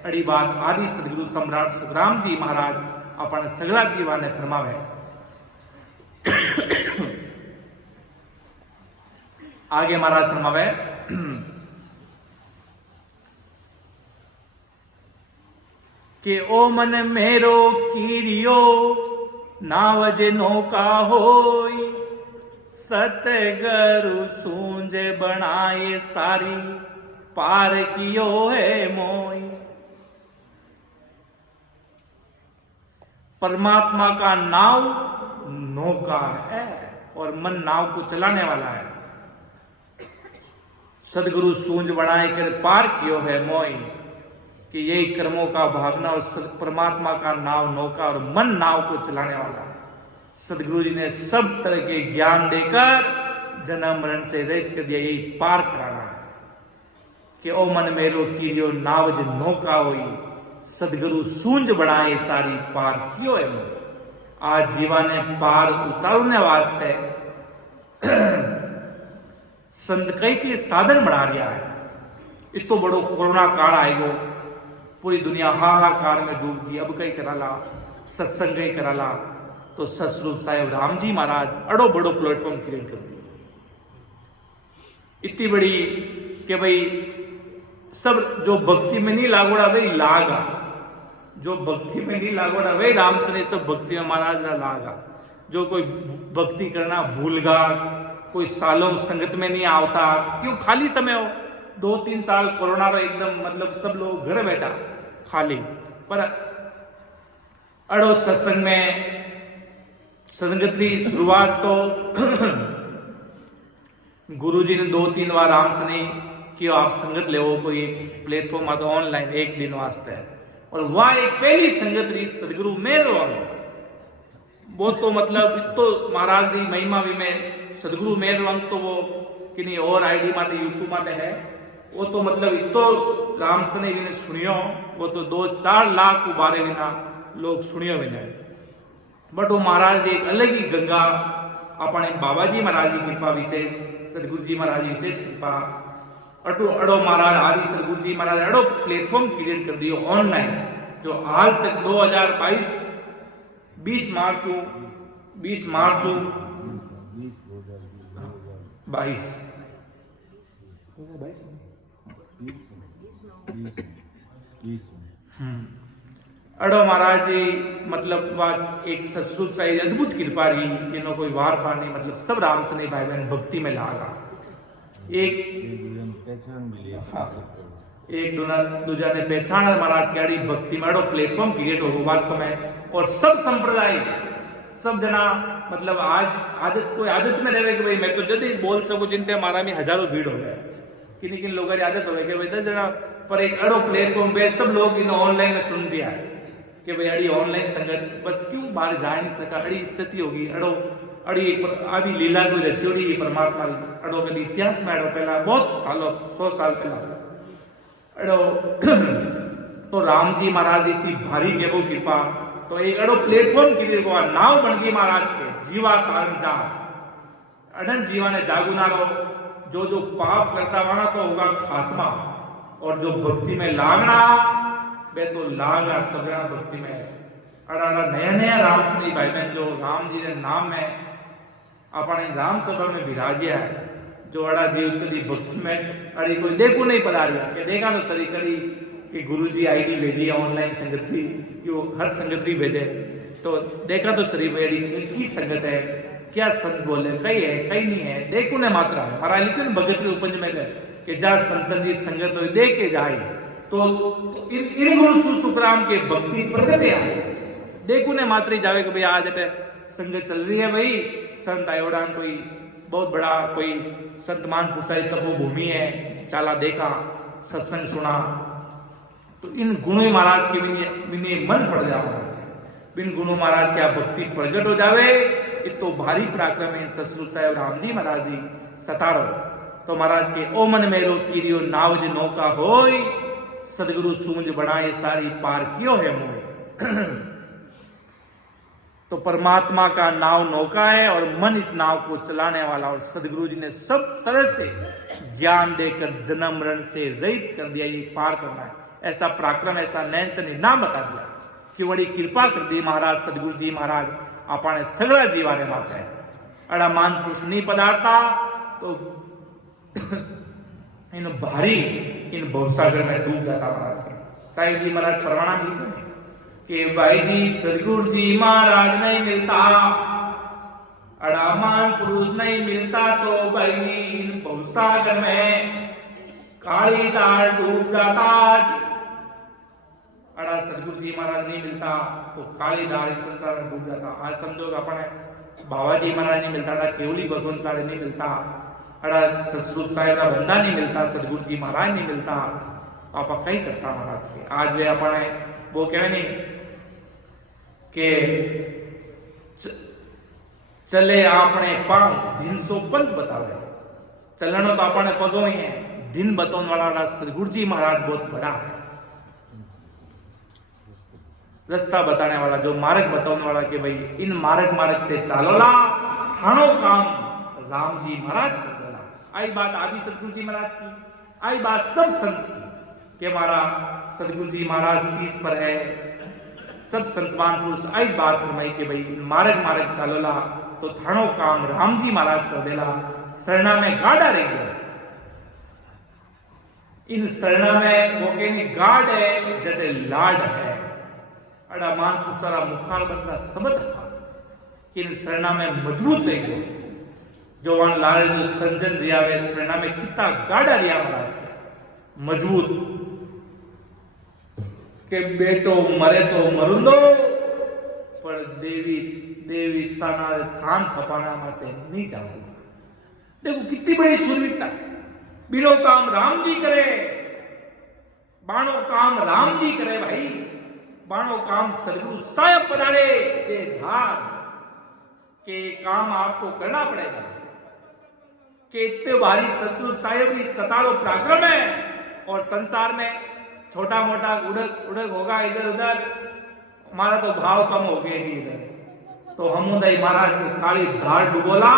अड़ी बात आदि सदगुरु सम्राट सुखराम जी महाराज अपन सगला जीवाने फरमावे आगे महाराज फरमावे कि ओ मन मेरो कीरियो नावज नौका होई सतगुरु सूंज बनाए सारी पार कियो है मोई परमात्मा का नाव नौका है और मन नाव को चलाने वाला है सदगुरु सूंज बनाए कर पार कियो है मोई कि यही कर्मों का भावना और परमात्मा का नाव नौका और मन नाव को चलाने वाला है सदगुरु जी ने सब तरह के ज्ञान देकर जन्म मरण से रहित कर दिया यही पार कराना है कि ओ मन मेरो कीरियो नावज नौका होई सदगुरु सूंज बनाए सारी पार कियो है आज जीवा ने पार उतारने वास्ते संत कई के साधन बना दिया है इतो बड़ो कोरोना काल आएगो पूरी दुनिया हाहाकार में डूब गई अब कई कराला सत्संग कई कराला तो सतस्वरूप साहेब राम जी महाराज अड़ो बड़ो प्लेटफॉर्म क्रिएट कर दिया इतनी बड़ी कि भाई सब जो भक्ति में नहीं लागोड़ा वही लागा जो भक्ति में नहीं लागोड़ा वही राम से सब भक्ति में महाराज ना लागा जो कोई भक्ति करना भूलगा कोई सालों संगत में नहीं आवता क्यों खाली समय हो 2-3 साल कोरोना रो एकदम मतलब सब लोग घर बैठा खाली पर अड़ो सत्संग में संगत की शुरुआत तो गुरुजी ने 2-3 बार राम सने कि आप संगत ले कोई प्लेटफॉर्म आता ऑनलाइन एक दिन वास्ते और वहां एक पहली संगत रही सदगुरु मेहरवान वो तो मतलब तो महाराज की महिमा भी में सदगुरु मेहरवान तो वो कि और आईडी माते यूट्यूब माते है वो तो मतलब इतो राम सने ने सुनियो वो तो 2-4 लाख को बारे बिना लोग सुनियो बिना बट वो महाराज एक अलग ही गंगा अपने बाबा जी महाराज की कृपा विशेष सदगुरु जी महाराज की विशेष कृपा अड़ो महाराज आदि सदगुरु जी महाराज अड़ो प्लेटफॉर्म क्रिएट कर दियो ऑनलाइन जो आज तक 2022 20 मार्च 22 अड़ो महाराज जी मतलब बात एक सतस्वरूप सा अद्भुत कृपा रही जिन्हों कोई वार पार नहीं मतलब सब राम से नहीं भाई बहन भक्ति में लागा एक दूजा ने पहचान महाराज की आड़ी भक्ति में अड़ो प्लेटफॉर्म क्रिएट हो वास्तव में और सब संप्रदाय सब जना मतलब आज आदत में रहे कि भाई मैं तो जल्दी बोल सकूं जिनते हमारा में हजारों भीड़ हो गया किन्हीं किन लोगों की आदत हो गई कि भाई 10 जना पर एक अड़ो प्लेटफॉर्म पे सब लोग इन ऑनलाइन में सुन दिया कि भाई अड़ी ऑनलाइन संगत बस क्यों बाहर जा नहीं सका अड़ी स्थिति होगी अड़ो अड़ी अभी लीला कोई रची होगी परमात्मा अड़ो कभी इतिहास में अड़ो पहला बहुत सालों 100 साल पहला अड़ो तो राम जी महाराज इतनी भारी गेहूं कृपा तो एक अड़ो प्लेटफॉर्म की नाव बन गई महाराज के जीवा तारण जा अड़न जीवा ने जागुना रो जो पाप करता वहां तो होगा खात्मा और जो भक्ति में लागना वे तो लागा सगरा भक्ति में अड़ा नया राम श्री भाई बहन जो राम जी ने नाम में अपने राम सभा में विराजिया है जो अड़ा जी कभी भक्ति में अड़ी कोई देखो नहीं पड़ा रहा कि देखा तो सरी करी कि गुरु जी आईडी भेजी ऑनलाइन संगत की जो हर संगत भी भेजे तो देखा तो सरी भाई की संगत है क्या संत बोले कई है कई नहीं है देखो ने मात्रा है हमारा लिखन भगत के उपज में गए कि जा संतन जी संगत हो दे के जाए तो इन गुरु सुखराम के भक्ति प्रगटे आए। देखो ने मात्री जावे कि भाई आज अटे संगत चल रही है, भाई संत आयोडान कोई बहुत बड़ा कोई संत मान पुसाई तपोभूमि है, चाला देखा सत्संग सुना, तो इन गुरु महाराज के भी मन पड़ जाओ, बिन गुरु महाराज के भक्ति प्रगट हो जावे। तो भारी पराक्रम है ससुर साहेब राम जी महाराज जी सतारो। तो महाराज के ओ मन मेरो कीरियो नावज नौका होय, सदगुरु सूंझ बनाए सारी पार कियो है मोय। तो परमात्मा का नाव नौका है और मन इस नाव को चलाने वाला, और सदगुरु जी ने सब तरह से ज्ञान देकर जन्म मरण से रहित कर दिया, ये पार करना है। ऐसा पराक्रम, ऐसा नैन से नाम बता दिया कि बड़ी कृपा कर दी महाराज सदगुरु जी महाराज आपने सगड़ा जीवाने माता है। अड़ा मान पुरुष नहीं पदार्था तो इन भारी इन भवसागर में डूब जाता महाराज। साईं जी महाराज परवाना भी कि भाई जी सदगुरु जी महाराज नहीं मिलता, अड़ा मान पुरुष नहीं मिलता तो भाई इन भवसागर में काली दाल डूब जाता। अड़ा सदगुरु जी महाराज नहीं मिलता तो काली दाल संसार में डूब जाता। आज समझो अपने बाबाजी महाराज नहीं मिलता था, केवली भगवंत तारे नहीं मिलता, अड़ा ससुर साहेब का बंदा नहीं मिलता, सदगुरु जी महाराज नहीं मिलता, आप कहीं करता महाराज के। आज वे अपने वो कहे नहीं कि चले आपने पांव दिन सो पंथ बतावे, चलनो तो अपने पगो ही है, दिन बताने वाला सदगुरु जी महाराज बहुत बड़ा है। रास्ता बताने वाला, जो मार्ग बताने वाला कि भाई इन मार्ग ते चालोला थानो काम राम जी महाराज कर देना। आई बात आदि सदगुरु जी महाराज की, आई बात सब संत की कि हमारा सदगुरु जी महाराज शीश पर है, सब संतमान पुरुष आई बात फरमाई कि भाई इन मार्ग चालोला तो थानो काम राम जी महाराज कर देला। सरना में गाड़ा रह गया, इन सरना में वो कहनी गाड़ है जटे लाड है। अड़ा मान पुसारा मुखार बदला सबद इन सरना में मजबूत रह गए। जो वन लाल जो संजन दिया वे सरना में कितना गाड़ा दिया महाराज मजबूत के बेटो मरे तो मरुंदो पर देवी स्थाना थान थपाना माते नहीं जाऊंगा। देखो कितनी बड़ी सुरवीरता, बिनो काम राम जी करे, बाणो काम राम जी करे भाई, बाणो काम सदगुरु साहब पधारे दे धार के काम आपको करना पड़ेगा। कि इतने भारी ससुर साहब की सतारो पराक्रम है और संसार में छोटा मोटा उड़क होगा इधर उधर, हमारा तो भाव कम हो गए इधर। तो हम महाराज की काली धार डुबोला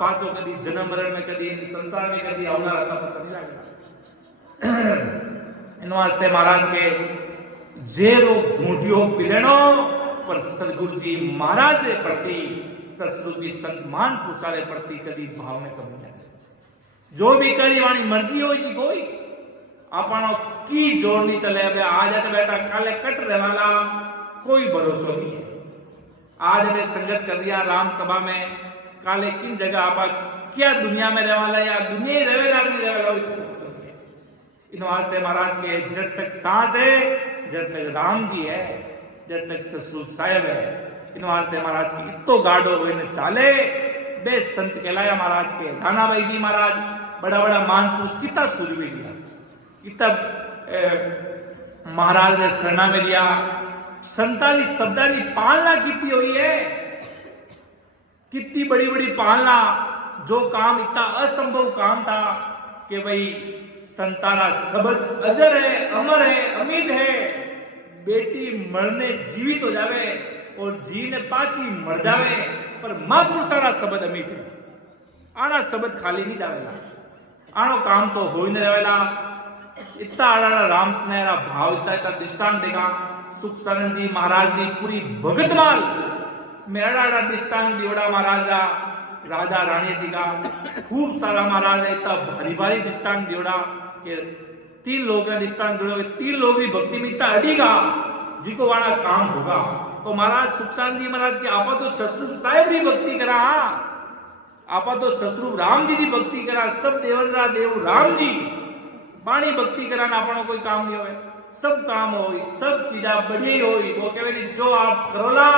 पातो कदी जन्म मरण में कदी संसार में कदी अवना रखा पता नहीं लगेगा। इन वास्ते महाराज के जे लोग घूटियों पिलेनो पर सदगुरु जी महाराज के प्रति ससुर की सम्मान पुसारे प्रति कदी भाव में कमी नहीं। जो भी करी वाणी मर्जी होगी कोई अपनो की जोर नहीं चले। अब आज बेटा काले कट रहे वाला कोई भरोसा नहीं है। आज ने संगत कर दिया राम सभा में, काले किन जगह आप क्या दुनिया में रहवाला या दुनिया ही रहेगा नहीं रहेगा। इन वास्ते महाराज के जब तक सांस है, जब तक राम जी है, जब तक ससुर साहेब है, इन वास्ते महाराज की इतो गाड़ो हुए चाले बे संत कहलाया महाराज के। राणा भाई जी महाराज बड़ा बड़ा मानपुरुष कितना सूरवीर लिया, कितना महाराज ने शरणा में लिया। 47 शब्दा की पालना कितनी हुई है, कितनी बड़ी बड़ी पालना। जो काम इतना असंभव काम था कि भाई संतारा शब्द अजर है, अमर है, अमित है। बेटी मरने जीवित हो जावे और जी ने पाची मर जावे, पर महापुरुषारा शब्द अमित है। आना शब्द खाली नहीं जावेला, आनो काम तो हो ही नहीं रहेला। इतना आड़ा राम स्नेहरा भाव इतना दृष्टांत देगा। सुख सरन जी महाराज जी पूरी भगत माल मेरा दृष्टांत दिवड़ा महाराज का, राजा रानी जी का खूब सारा महाराज इतना भारी भारी दृष्टांत दिवड़ा कि 3 लोग का दृष्टांत दिवड़ा, 3 लोग भी भक्ति में इतना अड़ीगा जिको वाला काम होगा। तो महाराज सुखसान जी महाराज की आपा तो ससुर साहेब भी भक्ति करा, आपा तो ससुर राम जी की भक्ति करा। सब देवनरा देव राम जी बाणी भक्ति कराना अपनो कोई काम नहीं होवे, सब काम हो, सब चीजा बढ़ी हो, वो कहे जो आप करोला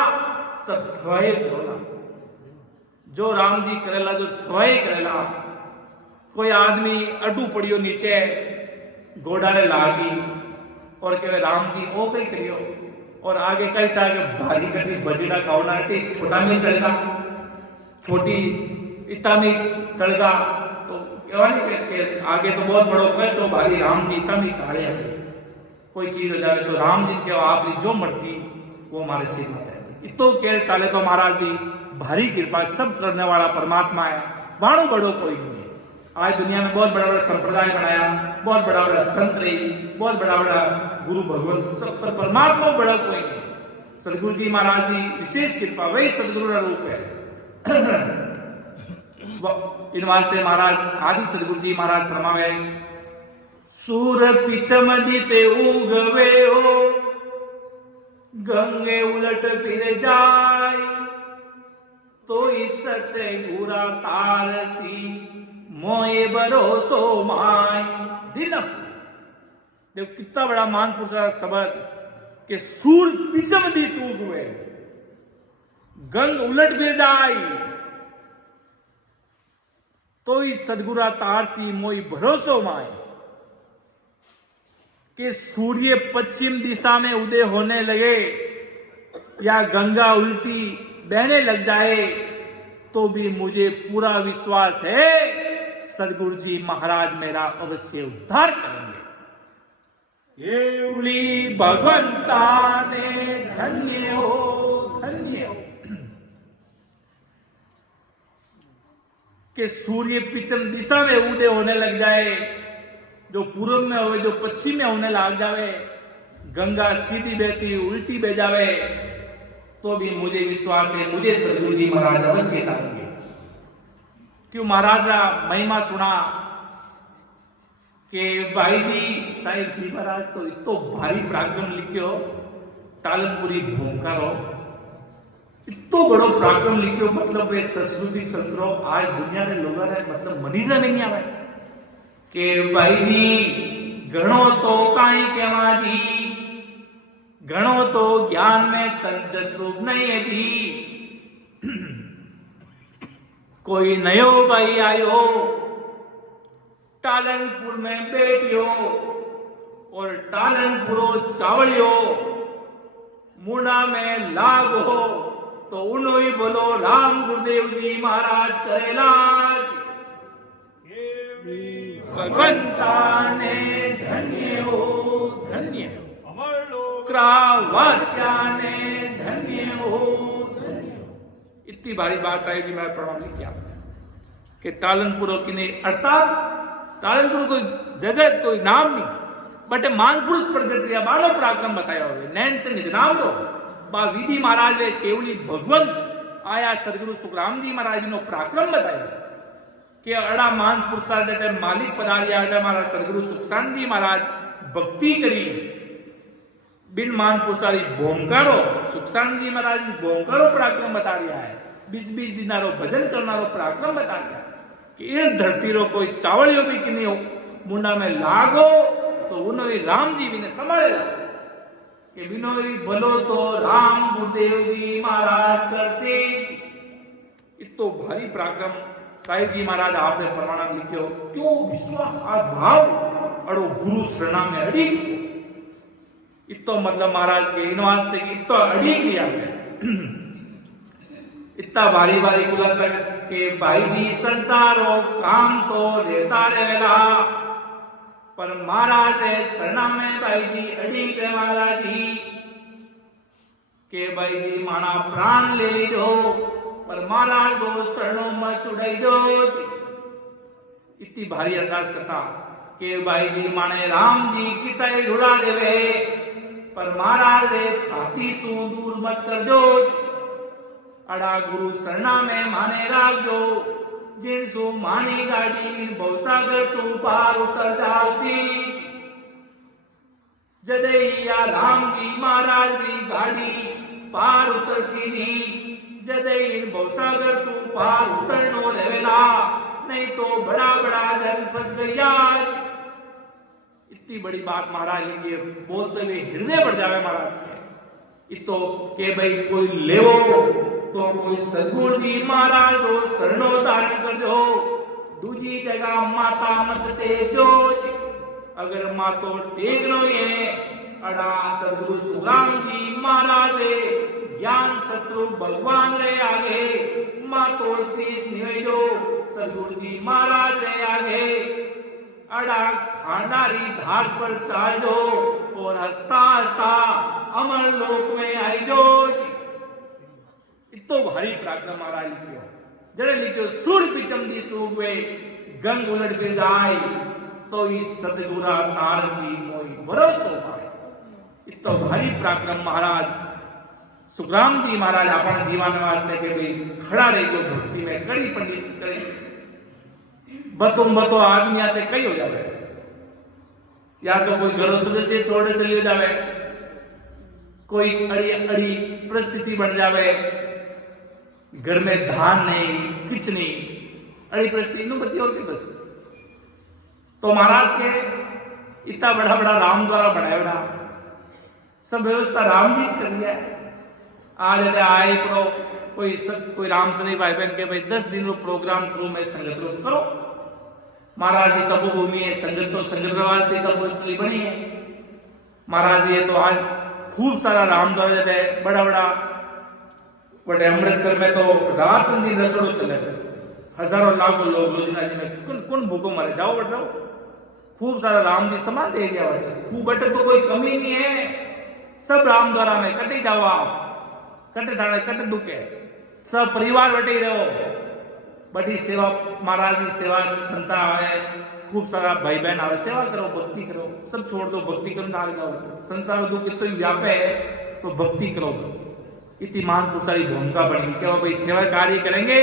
सब स्वय करोला, जो राम जी करेला जो स्वय करेला। कोई आदमी अडू पड़ियो नीचे घोड़ारे लागी और कहे राम जी ओ कई करियो, और आगे कई था कि भारी कभी बजड़ा खावना छोटा नहीं चलता, छोटी इतना नहीं चलता, तो आगे तो बहुत बड़ो कहे तो भारी राम जी इतना नहीं काढ़े है, कोई चीज हो जाए तो राम जी के आपकी जो मर्जी वो हमारे सिर में है। इतो कह चाले तो महाराज जी भारी कृपा, सब करने वाला परमात्मा है, बाणो बड़ो कोई नहीं है। आज दुनिया में बहुत बड़ा बड़ा संप्रदाय बनाया, बहुत बड़ा बड़ा संत रही, बहुत बड़ा बड़ा गुरु भगवत, सब पर परमात्मा बड़ा कोई नहीं। सदगुरु जी महाराज जी विशेष कृपा, वही सदगुरु का रूप है। इन वास्ते महाराज आदि सदगुरु जी महाराज फरमावे, सूर पिछम दिसे उगवे हो, गंगे उलट फिर जाय, तो इस गुरा तारसी मोए भरोसो माय। दिन देखो कितना बड़ा महापुरुष का शब्द कि सूर पिछम दिस उगवे, गंग उलट फिर जाय, तो ही सदगुरा तारसी मोई भरोसो माय। कि सूर्य पश्चिम दिशा में उदय होने लगे या गंगा उल्टी बहने लग जाए तो भी मुझे पूरा विश्वास है सदगुरु जी महाराज मेरा अवश्य उद्धार करेंगे। ये उली भगवंता ने धन्य हो, धन्य हो। कि सूर्य पश्चिम दिशा में उदय होने लग जाए, जो पूर्व में हो जो पश्चिम में होने लग जावे, गंगा सीधी बहती उल्टी बह जावे, तो भी मुझे विश्वास है मुझे सदगुरु जी महाराज अवश्य करेंगे। क्यों महाराज का महिमा सुना कि भाई जी साहिब जी महाराज तो इतो भारी पराक्रम लिखियो, टालनपुरी भूमकारो इतो बड़ो पराक्रम लिखियो, मतलब वे संस्कृति संतरो आज दुनिया में लोग मतलब मनीरा नहीं आवे कि भाई जी घणो तो काई कहवा जी, घणो तो ज्ञान में तंज स्वरूप नहीं है जी। कोई नयो भाई आयो टालनपुर में बैठियो और टालनपुरो चावलियो मुंडा में लागो, तो उनो ही बोलो राम गुरुदेव जी महाराज करेलाज। भगवंता ने धन्य हो, धन्य हो, क्रावास्या ने धन्य हो, धन्य हो। इतनी भारी बात साहिब जी मैं प्रणाम लिख किया कि टालनपुरों की नहीं, अर्थात टालनपुर कोई जगत कोई नाम नहीं, बट महापुरुष प्रगट किया, बालो पराक्रम बताया हो, नैन से निधनाम लो बा विधि महाराज ने केवली भगवंत आया सदगुरु सुखराम जी महाराज नो पराक्रम बताया कि अड़ा मान पुरुषा मालिक पधारिया हमारा सदगुरु सुखराम जी महाराज भक्ति करी बिन मान पुरुषारी भोंकारो, सुखराम जी महाराज भोंकारो पराक्रम बता रहा है, 20-20 दिनारो भजन करनारो पराक्रम बता रहा है कि इन धरती रो कोई चावलियो भी कि नहीं मुंडा में लागो तो उन्हों राम जी भी ने संभालेला कि बिनोई भलो तो राम गुरुदेव जी महाराज कर से। इतो भारी पराक्रम साहिब जी महाराज आपने प्रमाण लिखियो, क्यों विश्वास आ भाव अड़ो गुरु शरणा में अड़ी, इतो मतलब महाराज के इन वास्ते इतो अड़ी गया है। इतना भारी भारी खुलासा के भाई जी संसारो काम तो लेता रहेगा, पर महाराज शरणा में भाई जी अड़ी के महाराज जी के भाई जी माना प्राण ले लीधो, पर महाराज को शरणों में चुड़ाई दो। इतनी भारी अरदास करता के भाई जी माने राम जी की तय रुड़ा देवे, पर महाराज छाती सू दूर मत कर दो। अड़ा गुरु शरणा में माने राख दो, जिन सो मानी गाड़ी भवसागर सो पार उतर जासी। जदैया राम जी महाराज की गाड़ी पार उतर सी, जदे इन भवसागर सो पार उतरनो रहेला, नहीं तो बड़ा बड़ा जन फंस गया। इतनी बड़ी बात महाराज लिखी, बोलते हुए हृदय बढ़ जावे महाराज के। तो के भाई कोई लेवो तो कोई सदगुरु जी महाराज हो शरणो धारण कर दो, दूजी जगह माता मत टेको। अगर मातो टेक लो ये अड़ा सदगुरु सुखराम जी महाराज ज्ञान ससुर भगवान रे आगे मातो शीश निवेदो सदगुरु जी महाराज रे आगे अड़ा खांडारी धार पर चालो और हंसता हंसता अमर लोक में आई जो। इतो भारी प्रार्थना महाराज लिखियो, जड़े लिखियो सूर पिचम दी सूगवे गंग उलट के जाए तो इस सदगुरा तारसी मोई भरोसो पाए। इतो भारी प्राक्रम महाराज सुखराम जी महाराज अपन जीवन वास्ते के भाई खड़ा रही जो भक्ति में कड़ी पंडित करे बतो आदमी आते कई हो जावे, या तो कोई घर सदस्य छोड़ चली हो जावे, कोई अड़ी परिस्थिति बन जावे, घर में धान नहीं कुछ नहीं, अड़ी परिस्थिति नु बती और की परिस्थिति। तो महाराज के इतना बड़ा बड़ा राम द्वारा बनाया सब व्यवस्था राम जी कर दिया है। आज आए प्रो कोई राम से नहीं भाई बहन के भाई 10 दिन रो प्रोग्राम करो में संगत रो करो। महाराज जी तपोभूमि है, संगत तो संगत रवाज थी तपोस्थली बनी है। महाराज ये तो आज खूब सारा राम द्वारा जब है बड़ा बड़े अमृतसर में तो रात दिन रसोड़ो चले, हजारों लाखों लोग रोजना जी में कौन भूखो मारे जाओ बट रहो। खूब सारा राम जी समान दे दिया बटे, खूब बटे तो कोई कमी नहीं है, सब राम द्वारा में कटे जाओ आप, कटे थाने कटे दुखे सब परिवार बटे रहो। बड़ी सेवा महाराज की सेवा संता आवे, खूब सारा भाई बहन आवे, सेवा करो भक्ति करो, सब छोड़ दो भक्ति करो ना जाओ। संसार दुख इतना ही व्याप है तो भक्ति करो बस। इतनी महान सारी भूमिका बनी क्या भाई सेवा कार्य करेंगे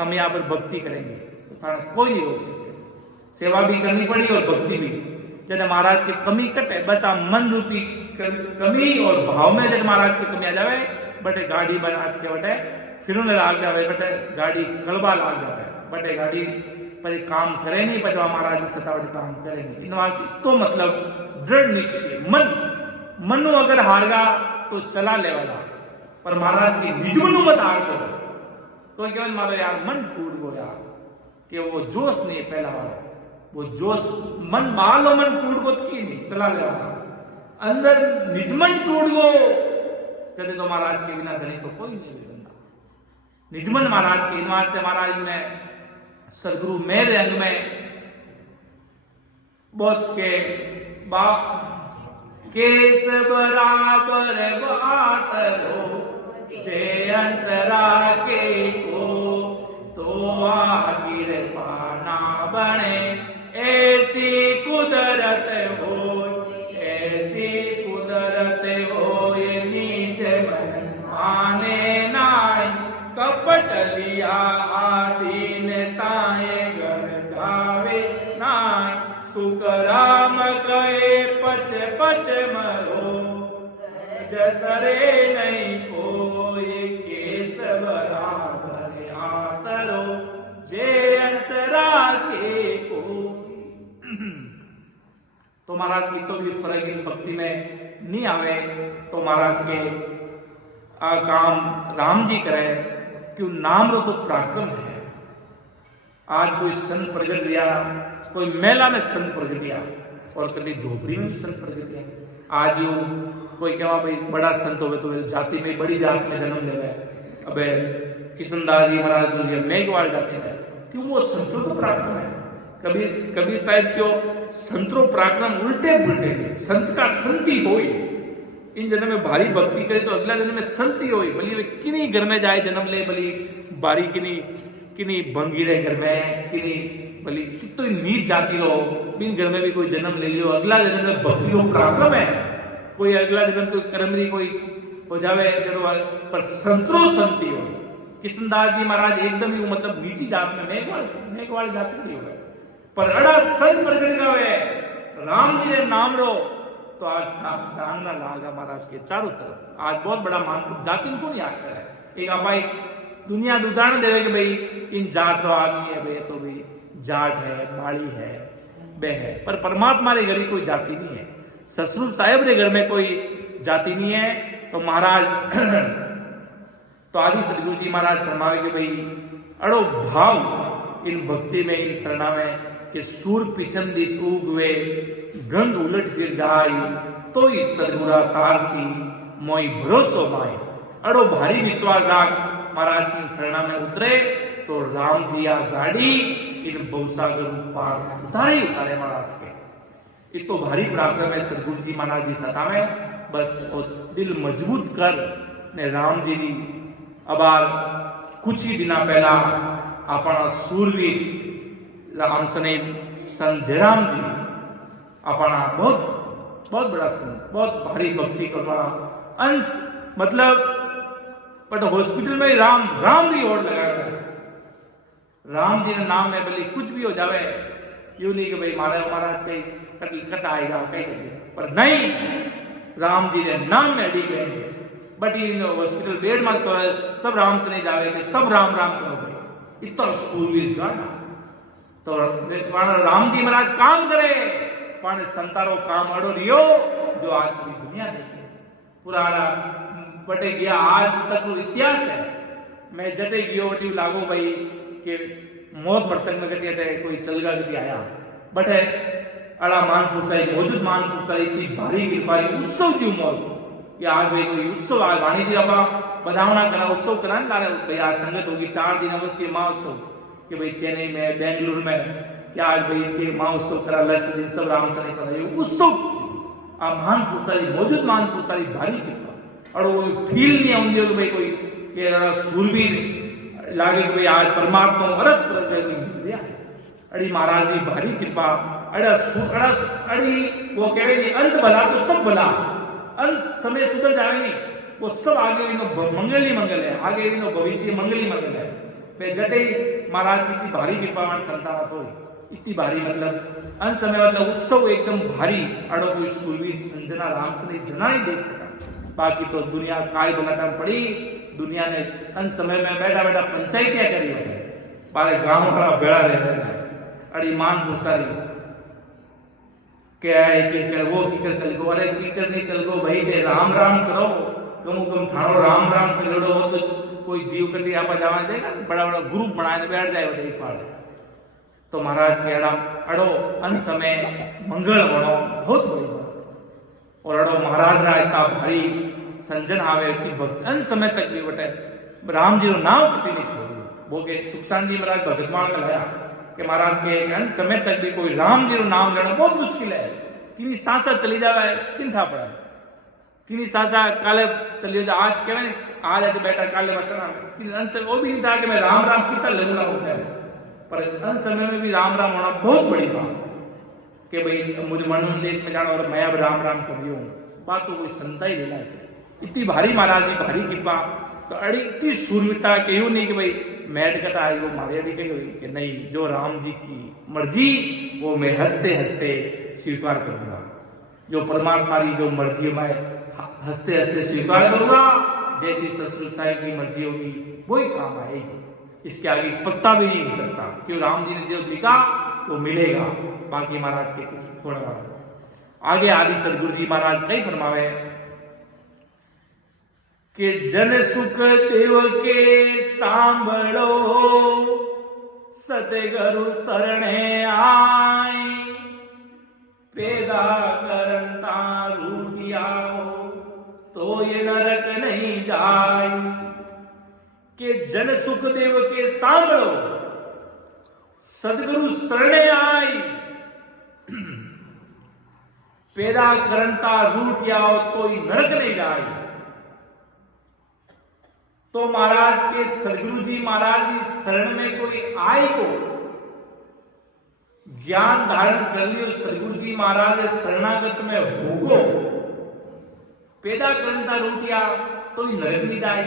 हम यहाँ पर भक्ति करेंगे तो कोई नहीं रोक सके। सेवा भी करनी पड़ी और भक्ति भी। जब महाराज की कमी कटे बस आप मन रूपी कमी और भाव में जब महाराज की कमी आ जावे बटे गाड़ी बनाज के बटे फिर उन्हें लाग जावे बटे गाड़ी कलबा लाग जावे बटे गाड़ी पर काम करे नहीं पचवा महाराज की सतावट काम करेंगे इन तो मतलब दृढ़ निश्चय मनु अगर हारगा तो चला ले वाला, पर महाराज की निजमनु मत हार को कोई केवल मारो यार मन टूट गो यार कि वो जोश नहीं पहला वाला, वो जोश मन मालो मन टूट गो की नहीं चला ले वाला अंदर निजमन टूट गो कहते तो महाराज के बिना धनी तो कोई नहीं बंदा। निजमन महाराज के इनवास्ते महाराज ने सदगुरु मेरे अंग में बहुत के बाप केस बराबर बात रो जे अंसरा के को तो आगिर पाना बने ऐसी कुदरत हो, ऐसी कुदरत हो ये नीचे मन आने नाय कपट लिया आदीन ताए घर जावे नाय सुकराम कहे पच पच मरो जसरे नहीं कोई केस बराबर आतरो जे अंसरा के को। तो महाराज की तो भी फर्क इन भक्ति में नहीं आवे तो महाराज के काम राम जी करे क्यों नाम रो तो पराक्रम है। आज कोई संत प्रगट दिया, कोई मेला में संत प्रगट दिया और कभी झोपड़ी में भी संत प्रगट दिया। आज यू कोई कहा भाई बड़ा संत हो तो जाति में बड़ी जात में जन्म ले गए, अबे किशनदास जी महाराज मेघवाल जाति में क्यों वो संतों को पराक्रम है। कभी साहिब क्यों संतों पराक्रम उल्टे पुलटे संत का संति होई, इन जन्म में भारी भक्ति करे तो अगला जन्म में संति होई। भली वे किन्हीं घर में जाए जन्म ले, भली बारी किन्हीं भंगी रहे घर में, किन्हीं भली कितनी नीच जाति रहो, बिन घर में भी कोई जन्म ले लियो, अगला जन्म में भक्ति हो पराक्रम है। कोई अगला जन्म कोई कर्मरी कोई हो जावे पर संतरो संति हो। किशनदास जी महाराज एकदम ही मतलब नीची जात में मेघवाल जाति नहीं हो पर अड़ा संत प्रगट गए राम जी ने नाम रो तो आज चांदना लागा महाराज के चारों तरफ। आज बहुत बड़ा मान जाति को नहीं आता है। एक भाई दुनिया उदाहरण देवे कि भाई इन जात रो आदमी है भाई तो भाई जाट है, माड़ी है, बे है, पर परमात्मा रे घरी कोई जाति नहीं है, ससुर साहेब रे घर में कोई जाति नहीं है। तो महाराज तो आदि सदगुरु जी महाराज फरमावे कि भाई अड़ो भाव इन भक्ति में, इन शरणा में कि सूर पिछम दिस उगवे गंग उलट फिर जाय तो इस सदगुरा तारसी मोई भरोसो माए। अड़ो भारी विश्वास राख महाराज की शरणा में उतरे तो राम जी आ गाड़ी इन बहुसागर पार उतारे महाराज के। ये तो भारी पराक्रम है सदगुरु जी महाराज जी सता में। बस और दिल मजबूत कर ने राम जी नी अबार कुछ ही दिना पहला अपना सूरवीर राम सने संत जयराम जी अपना बहुत बहुत बड़ा संत, बहुत भारी भक्ति करना अंश, मतलब बट हॉस्पिटल में राम राम भी और लगाया। राम जी ने नाम में भले कुछ भी हो जावे, यूं नहीं कि भाई महाराज कहीं कट आएगा कहीं कर दिया, पर नहीं, राम जी ने नाम में अड़ी गए। बट इन हॉस्पिटल बेड में सब राम से नहीं जावे थे, सब राम राम करो भाई, इतना सूरवीर गाना। तो राम जी महाराज काम करे पण संतारो काम अड़ो रियो जो आज पूरी दुनिया देखे पुराना बटे गया आज तक इतिहास है। मैं जटे गयो वटी लागो भाई के मौत बर्तन में गति है कोई चलगा गति आया बट है अड़ा मानपुर साहिब मौजूद मानपुर साहिब इतनी भारी कृपा उत्सव की मौत कि आज भाई कोई उत्सव आज वाणी जी अपा बधावना करा उत्सव करा लारे भाई आज संगत होगी 4 दिन अवश्य महोत्सव कि भाई चेन्नई में बेंगलुरु में क्या आज भाई के महोत्सव करा लक्ष्य दिन सब राम सने करा उत्सव आ मानपुर साहिब मौजूद मानपुर साहिब भारी कृपा और वो फील नहीं आउंदी हो कि भाई कोई ये सूरवीर लागे कि भाई आज परमात्मा अरस परस मिल गया अड़ी महाराज की भारी कृपा अड़ी वो कहे नहीं अंत भला तो सब भला अंत समय सुधर जाए नहीं वो सब आगे मंगल ही मंगल है आगे भविष्य मंगल ही मंगल है। मैं जटे महाराज की इतनी भारी कृपा संतान थोड़ी इतनी भारी मतलब अंत समय मतलब उत्सव एकदम भारी अड़ो कोई सूरवीर संजना राम से जना नहीं देख सका। बाकी तो दुनिया काय बनाना पड़ी दुनिया ने अंत समय में बैठा बैठा पंचायतियां करी होते बारे गांव वाला बेड़ा रहते हैं अड़ी मान घुसारी क्या है कि वो कीकर चल गो अरे कीकर नहीं चल गो भाई दे राम राम करो कम थारो राम राम करो हो तो कोई जीव कटी आप जावा जाएगा बड़ा बड़ा ग्रुप बनाए बैठ जाए वही फाड़ तो महाराज के अड़ो अंत समय मंगल बनो बहुत बड़ी बात और अड़ो महाराज रा इतना भारी संजन आवे कि अंत समय तक भी बटे राम जी नाम कटी नहीं छोड़ी वो के सुखसान जी महाराज भगतमान लाया कि महाराज के अंत समय तक भी कोई राम जी नाम लेना बहुत मुश्किल है किनी सांसा चली जावे किन था पड़ा किनी सांसा काले चली जा आज कहवे आज है तो बेटा काले मसना अंत समय वो भी था कि मैं राम राम कितना लगना होता है पर अंत समय में भी राम राम होना बहुत बड़ी बात कि भाई मुझे मन देश में जाना और मैं अब राम राम कर रही हूँ बात तो कोई संता ही लेना चाहिए इतनी भारी महाराज की भारी कृपा तो अड़ी इतनी सूर्यता कहूँ नहीं कि भाई मैट कटा आई वो मारे अड़ी कही हुई कि नहीं जो राम जी की मर्जी वो मैं हंसते हंसते स्वीकार करूंगा जो परमात्मा की जो मर्जी मैं हंसते हंसते स्वीकार करूंगा जैसी ससुर साहिब की मर्जी होगी वही काम आएगी इसके आगे पत्ता भी नहीं हिल सकता क्यों राम जी ने जो लिखा वो मिलेगा बाकी महाराज के कुछ थोड़ा वाला आगे आदि सदगुरु जी महाराज कई फरमावे कि जन सुख देव के सांभळो सतगुरु शरणे आई पैदा करता रूपियाओ तो ये नरक नहीं जाए कि जन सुख देव के सांभळो सदगुरु शरणे आई पैदा करता रूपियाओ तो ये नरक नहीं जाए। तो महाराज के सदगुरु जी महाराज की शरण में कोई आए को ज्ञान धारण कर लियो सदगुरु जी महाराज शरणागत में होगो पैदा करता रूटिया तो नरक नहीं जाए।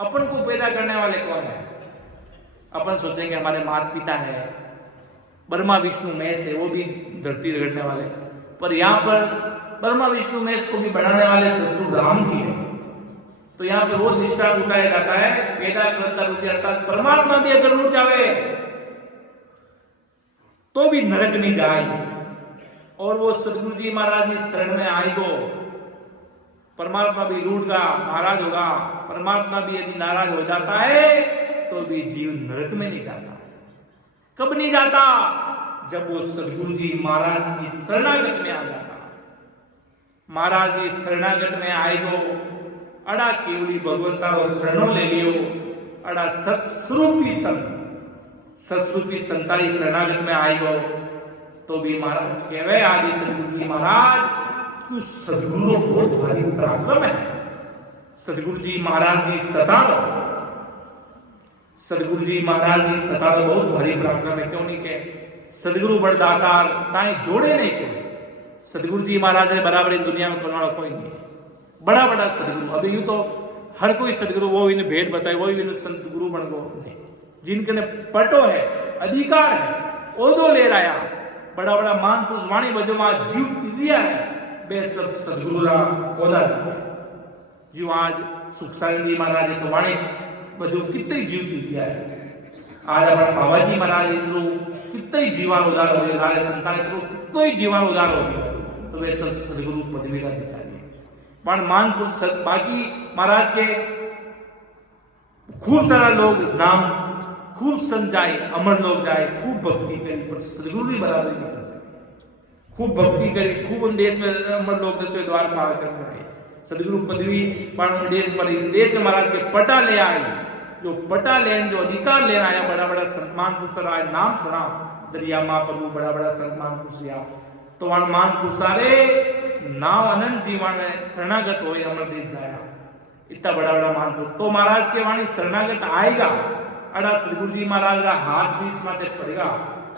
अपन को पैदा करने वाले कौन है अपन सोचेंगे हमारे माता पिता है ब्रह्मा विष्णु महेश है वो भी धरती रगड़ने वाले पर यहाँ पर ब्रह्मा विष्णु महेश को भी बढ़ाने वाले ससुर राम जी है। तो यहाँ पे वो निष्ठा उठाया जाता है पैदा करता रूप अर्थात परमात्मा भी अगर रूप जावे तो भी नरक नहीं जाए और वो सदगुरु जी महाराज की शरण में आई तो परमात्मा भी रूठगा, नाराज होगा। परमात्मा भी यदि नाराज हो जाता है तो भी जीव नरक में नहीं जाता। कब नहीं जाता? जब वो सदगुरु जी महाराज की शरणागत में आ जाता। महाराज की शरणागत में आए तो अड़ा केवली भगवंता रो शरणो ले लियो, अड़ा सत्स्वरूपी संत सत्स्वरूपी संताई शरणागत में आए गो तो भी महाराज कहवे आदि सदगुरु जी महाराज तू सदगुरु बहुत भारी पराक्रम है। सदगुरु जी महाराज की सता सदगुरु जी महाराज की सता बहुत भारी पराक्रम है। क्यों नहीं कहे सदगुरु बड़दातार ताई जोड़े नहीं कहे। सदगुरु जी महाराज ने बराबर इस दुनिया में करने वाला कोई नहीं। बड़ा बड़ा सदगुरु अभी यूं तो हर कोई सदगुरु वो इन्हें भेद बताए वो इन्हें संत गुरु बन गो नहीं। जिनके ने पटो है, अधिकार है, ओदो ले रहा बड़ा बड़ा मान पुरुष वाणी बजो में जीव दिया है बे सब सदगुरु रा ओदा जीव आज सुखसाई जी महाराज तो वाणी बजो कितने जीव दिया है। आज अपना बाबाजी महाराज इतरो कितने जीवन उदार हो गए, लाले संतान इतरो कितने जीवन उदार हो गए तो वे सब सदगुरु पदवी का अधिकारी पर मान पुरुष बाकी महाराज के खूब सारा लोग नाम खूब संत जाए, अमर लोग जाए, खूब भक्ति करी पर सदगुरु भी बराबर नहीं कर सकते। खूब भक्ति करी, खूब उन देश में अमर लोग दसवें द्वार पार कर रहे सदगुरु पदवी पर देश पर देश में महाराज के पटा ले आए। जो पटा लेन जो अधिकार लेना आया बड़ा बड़ा सम्मान पुरुष आए नाम सुना दरिया माँ प्रभु बड़ा बड़ा सम्मान पुरुष लिया तो वहां मान पुरुषारे नाव अनंत जीवन शरणागत हो अमर देश जाया। इतना बड़ा बड़ा मान पुरुष तो महाराज के वाणी शरणागत आएगा अड़ा सदगुरु जी महाराज का हाथ शीश माथे पड़ेगा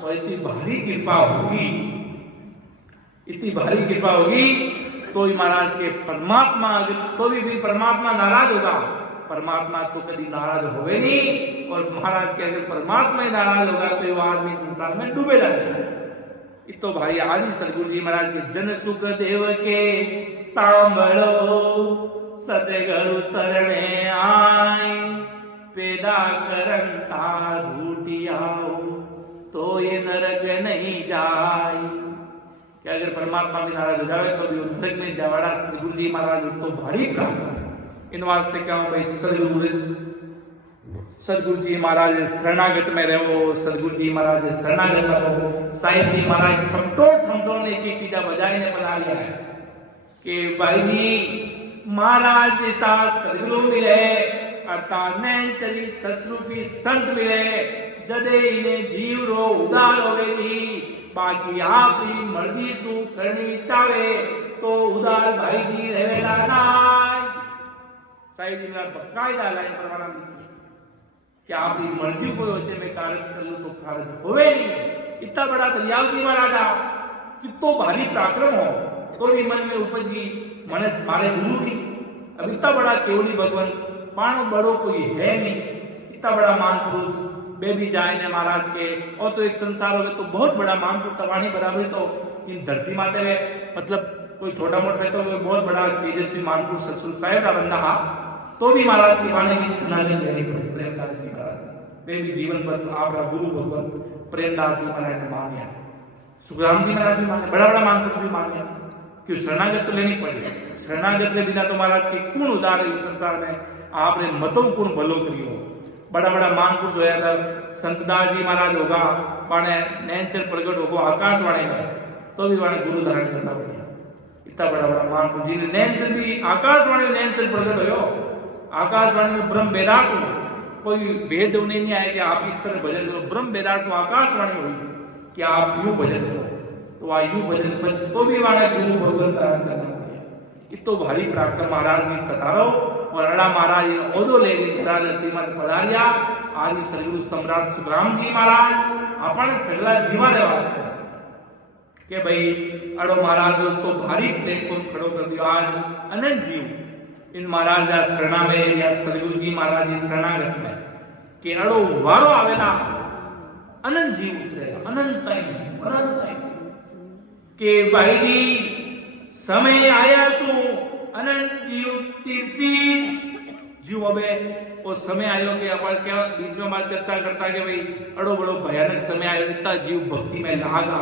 और इतनी भारी कृपा होगी, इतनी भारी कृपा होगी तो ही महाराज के परमात्मा तो भी परमात्मा नाराज होगा। परमात्मा तो कभी नाराज होवे नहीं और महाराज के अगर परमात्मा ही नाराज होगा तो वो आदमी संसार में डूबे जाएगा। तो भाई आदि सदगुरु जी महाराज के जन सुख देव के सांभळो सतगुरु शरणे आए पैदा करंता रूटियाओ तो ये नरक नहीं जाए। क्या अगर परमात्मा भी नाराज हो जाए तो भी नरक नहीं जावाड़ा सदगुरु जी महाराज तो भारी प्राप्त। इन वास्ते क्या भाई सदगुरु जी महाराज शरणागत में रहो, सदगुरु जी महाराज शरणागत में रहो। साईं जी महाराज ठमठो ने एक चीजा बजाई ने बना लिया है कि भाई जी महाराज जैसा सदगुरु मिले अर्थात नैन चली ससरूपी संत मिले जदे इन्हें जीव रो उदार होवेगी बाकी आपकी मर्जी सु करनी चाहे तो उदार भाई जी रहेगा ना। साईं जी ने बकायदा लाइन परवाना लिखी कि आपकी मर्जी कोई होचे मैं कार्य कर लूं तो कार्य होवे नहीं। इतना बड़ा दरियाव जी महाराजा कितो भारी पराक्रम हो तो भी मन में उपजी मने मारे गुरु की अब इतना बड़ा केवली भगवान मानो बड़ो कोई है नहीं। इतना बड़ा मान पुरुष बेबी जाए ने महाराज के और तो एक संसार हो गए तो बहुत बड़ा मान पुरुष तवाणी बराबर तो इन धरती माते में मतलब कोई छोटा मोटा है तो बहुत बड़ा तेजस्वी मान पुरुष सत्सुर का बंदा हा तो भी महाराज की वाणी की सुनानी लेनी पड़ी। प्रेमदास जी महाराज बेबी जीवन पर आपका गुरु भगवान प्रेमदास जी महाराज ने मान्या, सुखराम जी महाराज भी मान्या, बड़ा बड़ा मान पुरुष भी मान्या क्यों शरणागत तो लेनी पड़ी। शरणागत के बिना तो महाराज के कौन उदार इस संसार में आपने मतों कौन भलो करियो। बड़ा बड़ा मान पुरुष होया था संतदास जी महाराज होगा पाने नैनचर प्रकट होगा आकाशवाणी में तो भी वाणे गुरु धारण करना पड़ेगा। इतना बड़ा बड़ा मान पुरुष जी नैनचर भी आकाशवाणी नैनचर प्रकट हो आकाशवाणी में ब्रह्म बेदात कोई भेद नहीं आया कि आप इस तरह भजन करो। ब्रह्म बेदात को आकाशवाणी हुई कि आप यूं भजन करो तो आ यूं भजन तो भी वाणे गुरु भगवान धारण करना पड़ेगा। इतो भारी पराक्रम महाराज की सतारो और अड़ा महाराज ओदो ले गई धरा धरती में पधारिया। आदि सदगुरु सम्राट सुखराम जी महाराज अपन सगला जीवा दे वास्ते के भाई अड़ो महाराज तो भारी प्लेटफॉर्म खड़ो कर दियो। आज अनंत जीव इन महाराज या शरणा में या सदगुरु जी महाराज की शरणागत में के अड़ो वारो आवेला अनंत जीव उतरेगा अनंत जीव अनंत के भाई जी समय आया सु अनंत जीव तीर्सी जीव હવે वो समय आयो कि अपन क्या बीच में बात चर्चा करता कि भाई अड़ो बड़ो भयानक समय आयो, इतना जीव भक्ति में लागा,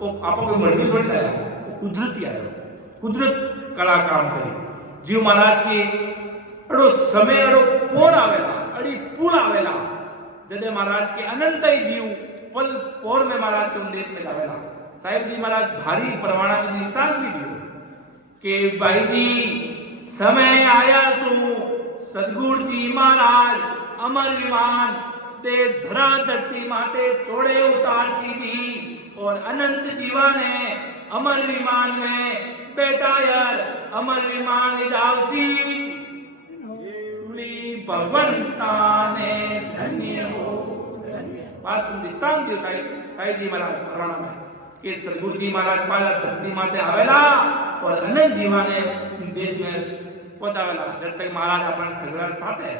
वो आपको कोई मर्जी थोड़ी आया, वो कुदरती आयो, कुदरत कला काम करी। जीव महाराज की अड़ो समय अड़ो कोण आवेला, अड़ी पुल आवेला, जदे महाराज के अनंत ही जीव पल पोर में महाराज के उद्देश में जावेला। साहिब जी महाराज भारी परवाना की दृष्टांत भी दियो कि भाई जी समय आया सु सदगुरु जी महाराज अमर विमान ते धरा धरती माते तोड़े उतार सीधी और अनंत जीवा ने अमर विमान में बेटा यार अमर विमान जावसी भगवंता ने धन्य हो। बात तुम दृष्टांत दियो साहिब जी महाराज परवाना में कि सदगुरु जी महाराज पाला धरती माते आवेला और अनंत जीवा ने देश में पहुंचावेला। जब तक महाराज अपन सगळा साथ है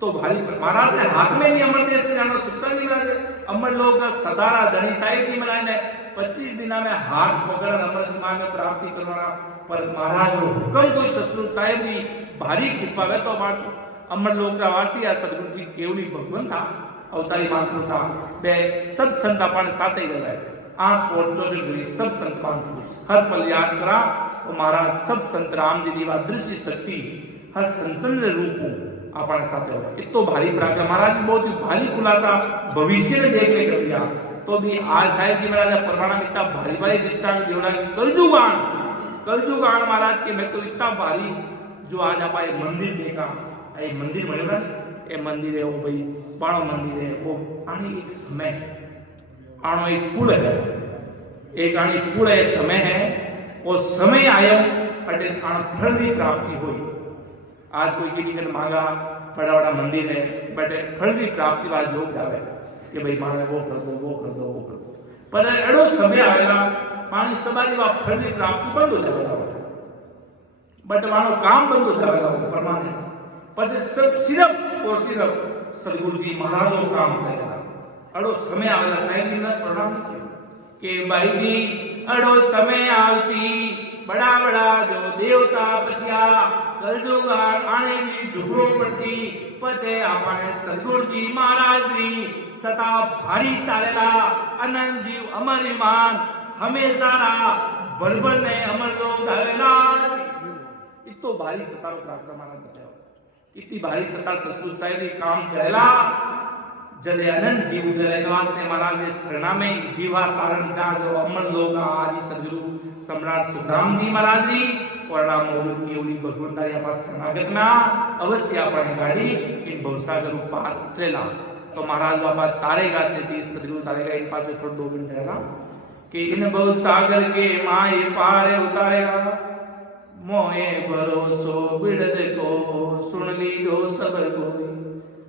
तो भारी महाराज ने हाथ में नहीं अमर देश में जानो सुखसा नहीं महाराज अमर लोग सदारा धनी साहिब जी महाराज ने 25 दिना में हाथ पकड़ अमर विमान में प्राप्ति करवाना, पर महाराज को हुक्म कोई ससुर साहिब जी भारी कृपा वे तो बात अमर लोक का वासी आ सदगुरु जी केवली भगवान था अवतारी महापुरुष था बे सब संत अपन साथ ही गए आंख पोटो से जुड़ी सब संत महापुरुष हर पल याद करा तो महाराज सब संत राम जी दीवा दृश्य शक्ति हर संतन रूप अपन साथ हो इतो भारी प्राज्ञा महाराज ने बहुत ही भारी खुलासा भविष्य ने देखने कर दिया। तो भी आज साहिब जी महाराज परवाना इतना भारी भारी दृष्टांत देवड़ा कलजुगान महाराज के मैं तो इतना भारी जो आज आप ये मंदिर देखा ये मंदिर बनेगा ये मंदिर है वो भाई बाणो मंदिर है वो आने एक समय आनो एक पुल है एक आने पुल है समय है वो समय आयो अटे आन फल की प्राप्ति हुई। आज कोई की निकल मांगा बड़ा बड़ा मंदिर है बट फल की प्राप्ति वाले लोग जावे कि भाई माने वो कर दो वो कर दो वो कर दो, पर एडो समय आवेला पानी समाज वा फल की प्राप्ति बंद हो जावेला बट वानो काम बंद हो जावेला परमानेंट पर सब सिर्फ और सिर्फ सदगुरु जी महाराज को काम चलेगा। अड़ो समय आवेला साहिब जी ने प्रणाम किया कि भाई जी अड़ो समय आवसी बड़ा बड़ा जो देवता पछिया कलजुग आने भी झुकड़ो पड़सी पछे आपने सदगुरु जी महाराज जी सता भारी तारेला अनंत जीव अमर विमान हमेशा बरबर ने अमर लोग धावेला इतो भारी सता रो प्रार्थना महाराज बताओ इतनी भारी सता ससुर साहिब जी काम करेला जले अनंत जीव जले निवास ने महाराज ने शरणा में जीवा कारण का जो अमर लोग आदि सदगुरु सम्राट सुखराम जी महाराज जी और राम मोहन केवली भगवंता या पास शरणागत ना अवश्य अपन गाड़ी इन भवसागर पार उतरेला। तो महाराज बाबा तारे गाते थे सदगुरु तारेगा इन पास थोड़ा 2 मिनट रहेगा कि इन भवसागर के माए पार उतारेगा मोए भरोसो बिड़द को सुन लीजो सबर कोई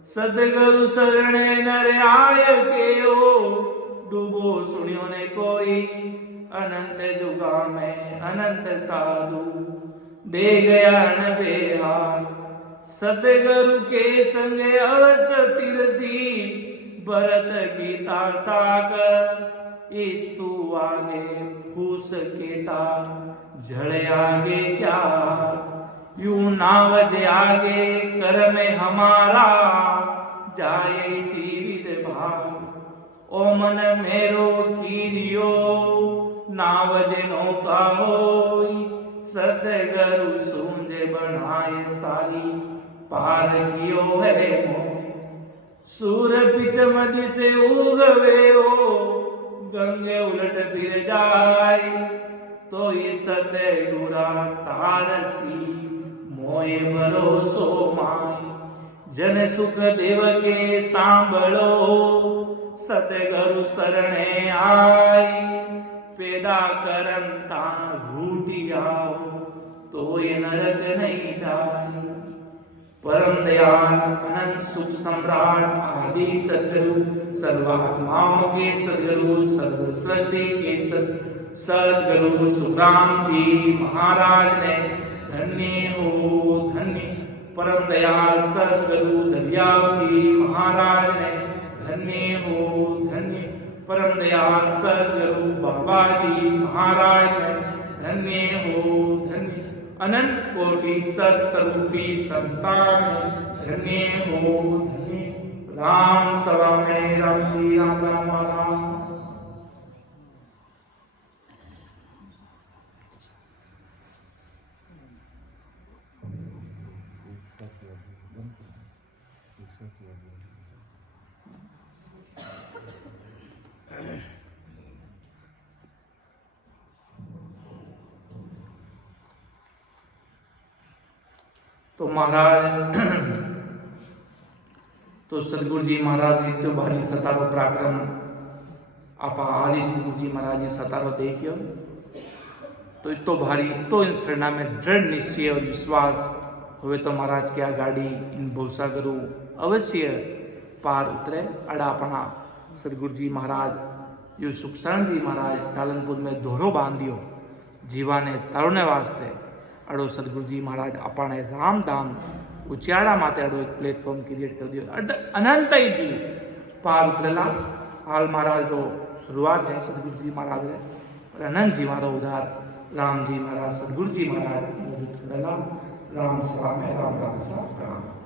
सदगुरु शरणे नर आय के ओ डूबो सुनियो ने कोई अनंत जुगा में अनंत साधु दे गया न बेहार सदगुरु के संग अवस तिरसी भरत गीता सागर इस तू आगे फूस के तार झड़े आगे क्या यूं नावज आगे कर में हमारा जाए सीवित भाग ओ मन मेरो तीरियो नावज नौका होई सदगुरु सूंज बनाए सारी पार कियो है मोह सूर पिछ मदि से उगवे ओ गंगे उलट फिर जाए तो इस सदगुरा तारसी मोए भरोसो माय जन सुख देव के सांभळो सतगुरु शरणे आई पैदा करंता रूटी आओ तो ये नरक नहीं जाए परम दयाल अनंत सुख सम्राट आदि सदगुरु सर्वात्माओं के सदगुरु सर्व सृष्टि के सदगुरु सुखराम जी महाराज ने धन्य हो धन्य परम दयाल सदगुरु दरियावती महाराज ने धन्य हो धन्य परम दयाल सदगुरु बाबा जी महाराज ने धन्य हो धन्य अनंत कोटि सत स्वरूपी संतान धन्य हो धन्य। राम सभा में राम जी राम राम राम। तो महाराज तो सदगुरु जी महाराज इतो भारी सतारो पराक्रम आप आदि सदगुरु जी महाराज ने सतारो देखियो तो इतो भारी इतो इन शरणा में दृढ़ निश्चय और विश्वास हुए तो महाराज क्या गाड़ी इन भवसागरु अवश्य पार उतरे। अड़ापना सदगुरु जी महाराज यो सुखशरण जी महाराज पालनपुर में दोहरो बांधियो जीवा ने तरुणे वास्ते अड़ो सदगुरु जी महाराज अपने राम धाम उचियाड़ा माते अड़ो एक प्लेटफॉर्म क्रिएट कर दियो। अनंत ही जी पार उतरेला हाल महाराज जो शुरुआत है सदगुरु जी महाराज है और अनंत जी मारो उधार राम जी महाराज सदगुरु जी महाराज राम सभा में राम राम सा राम।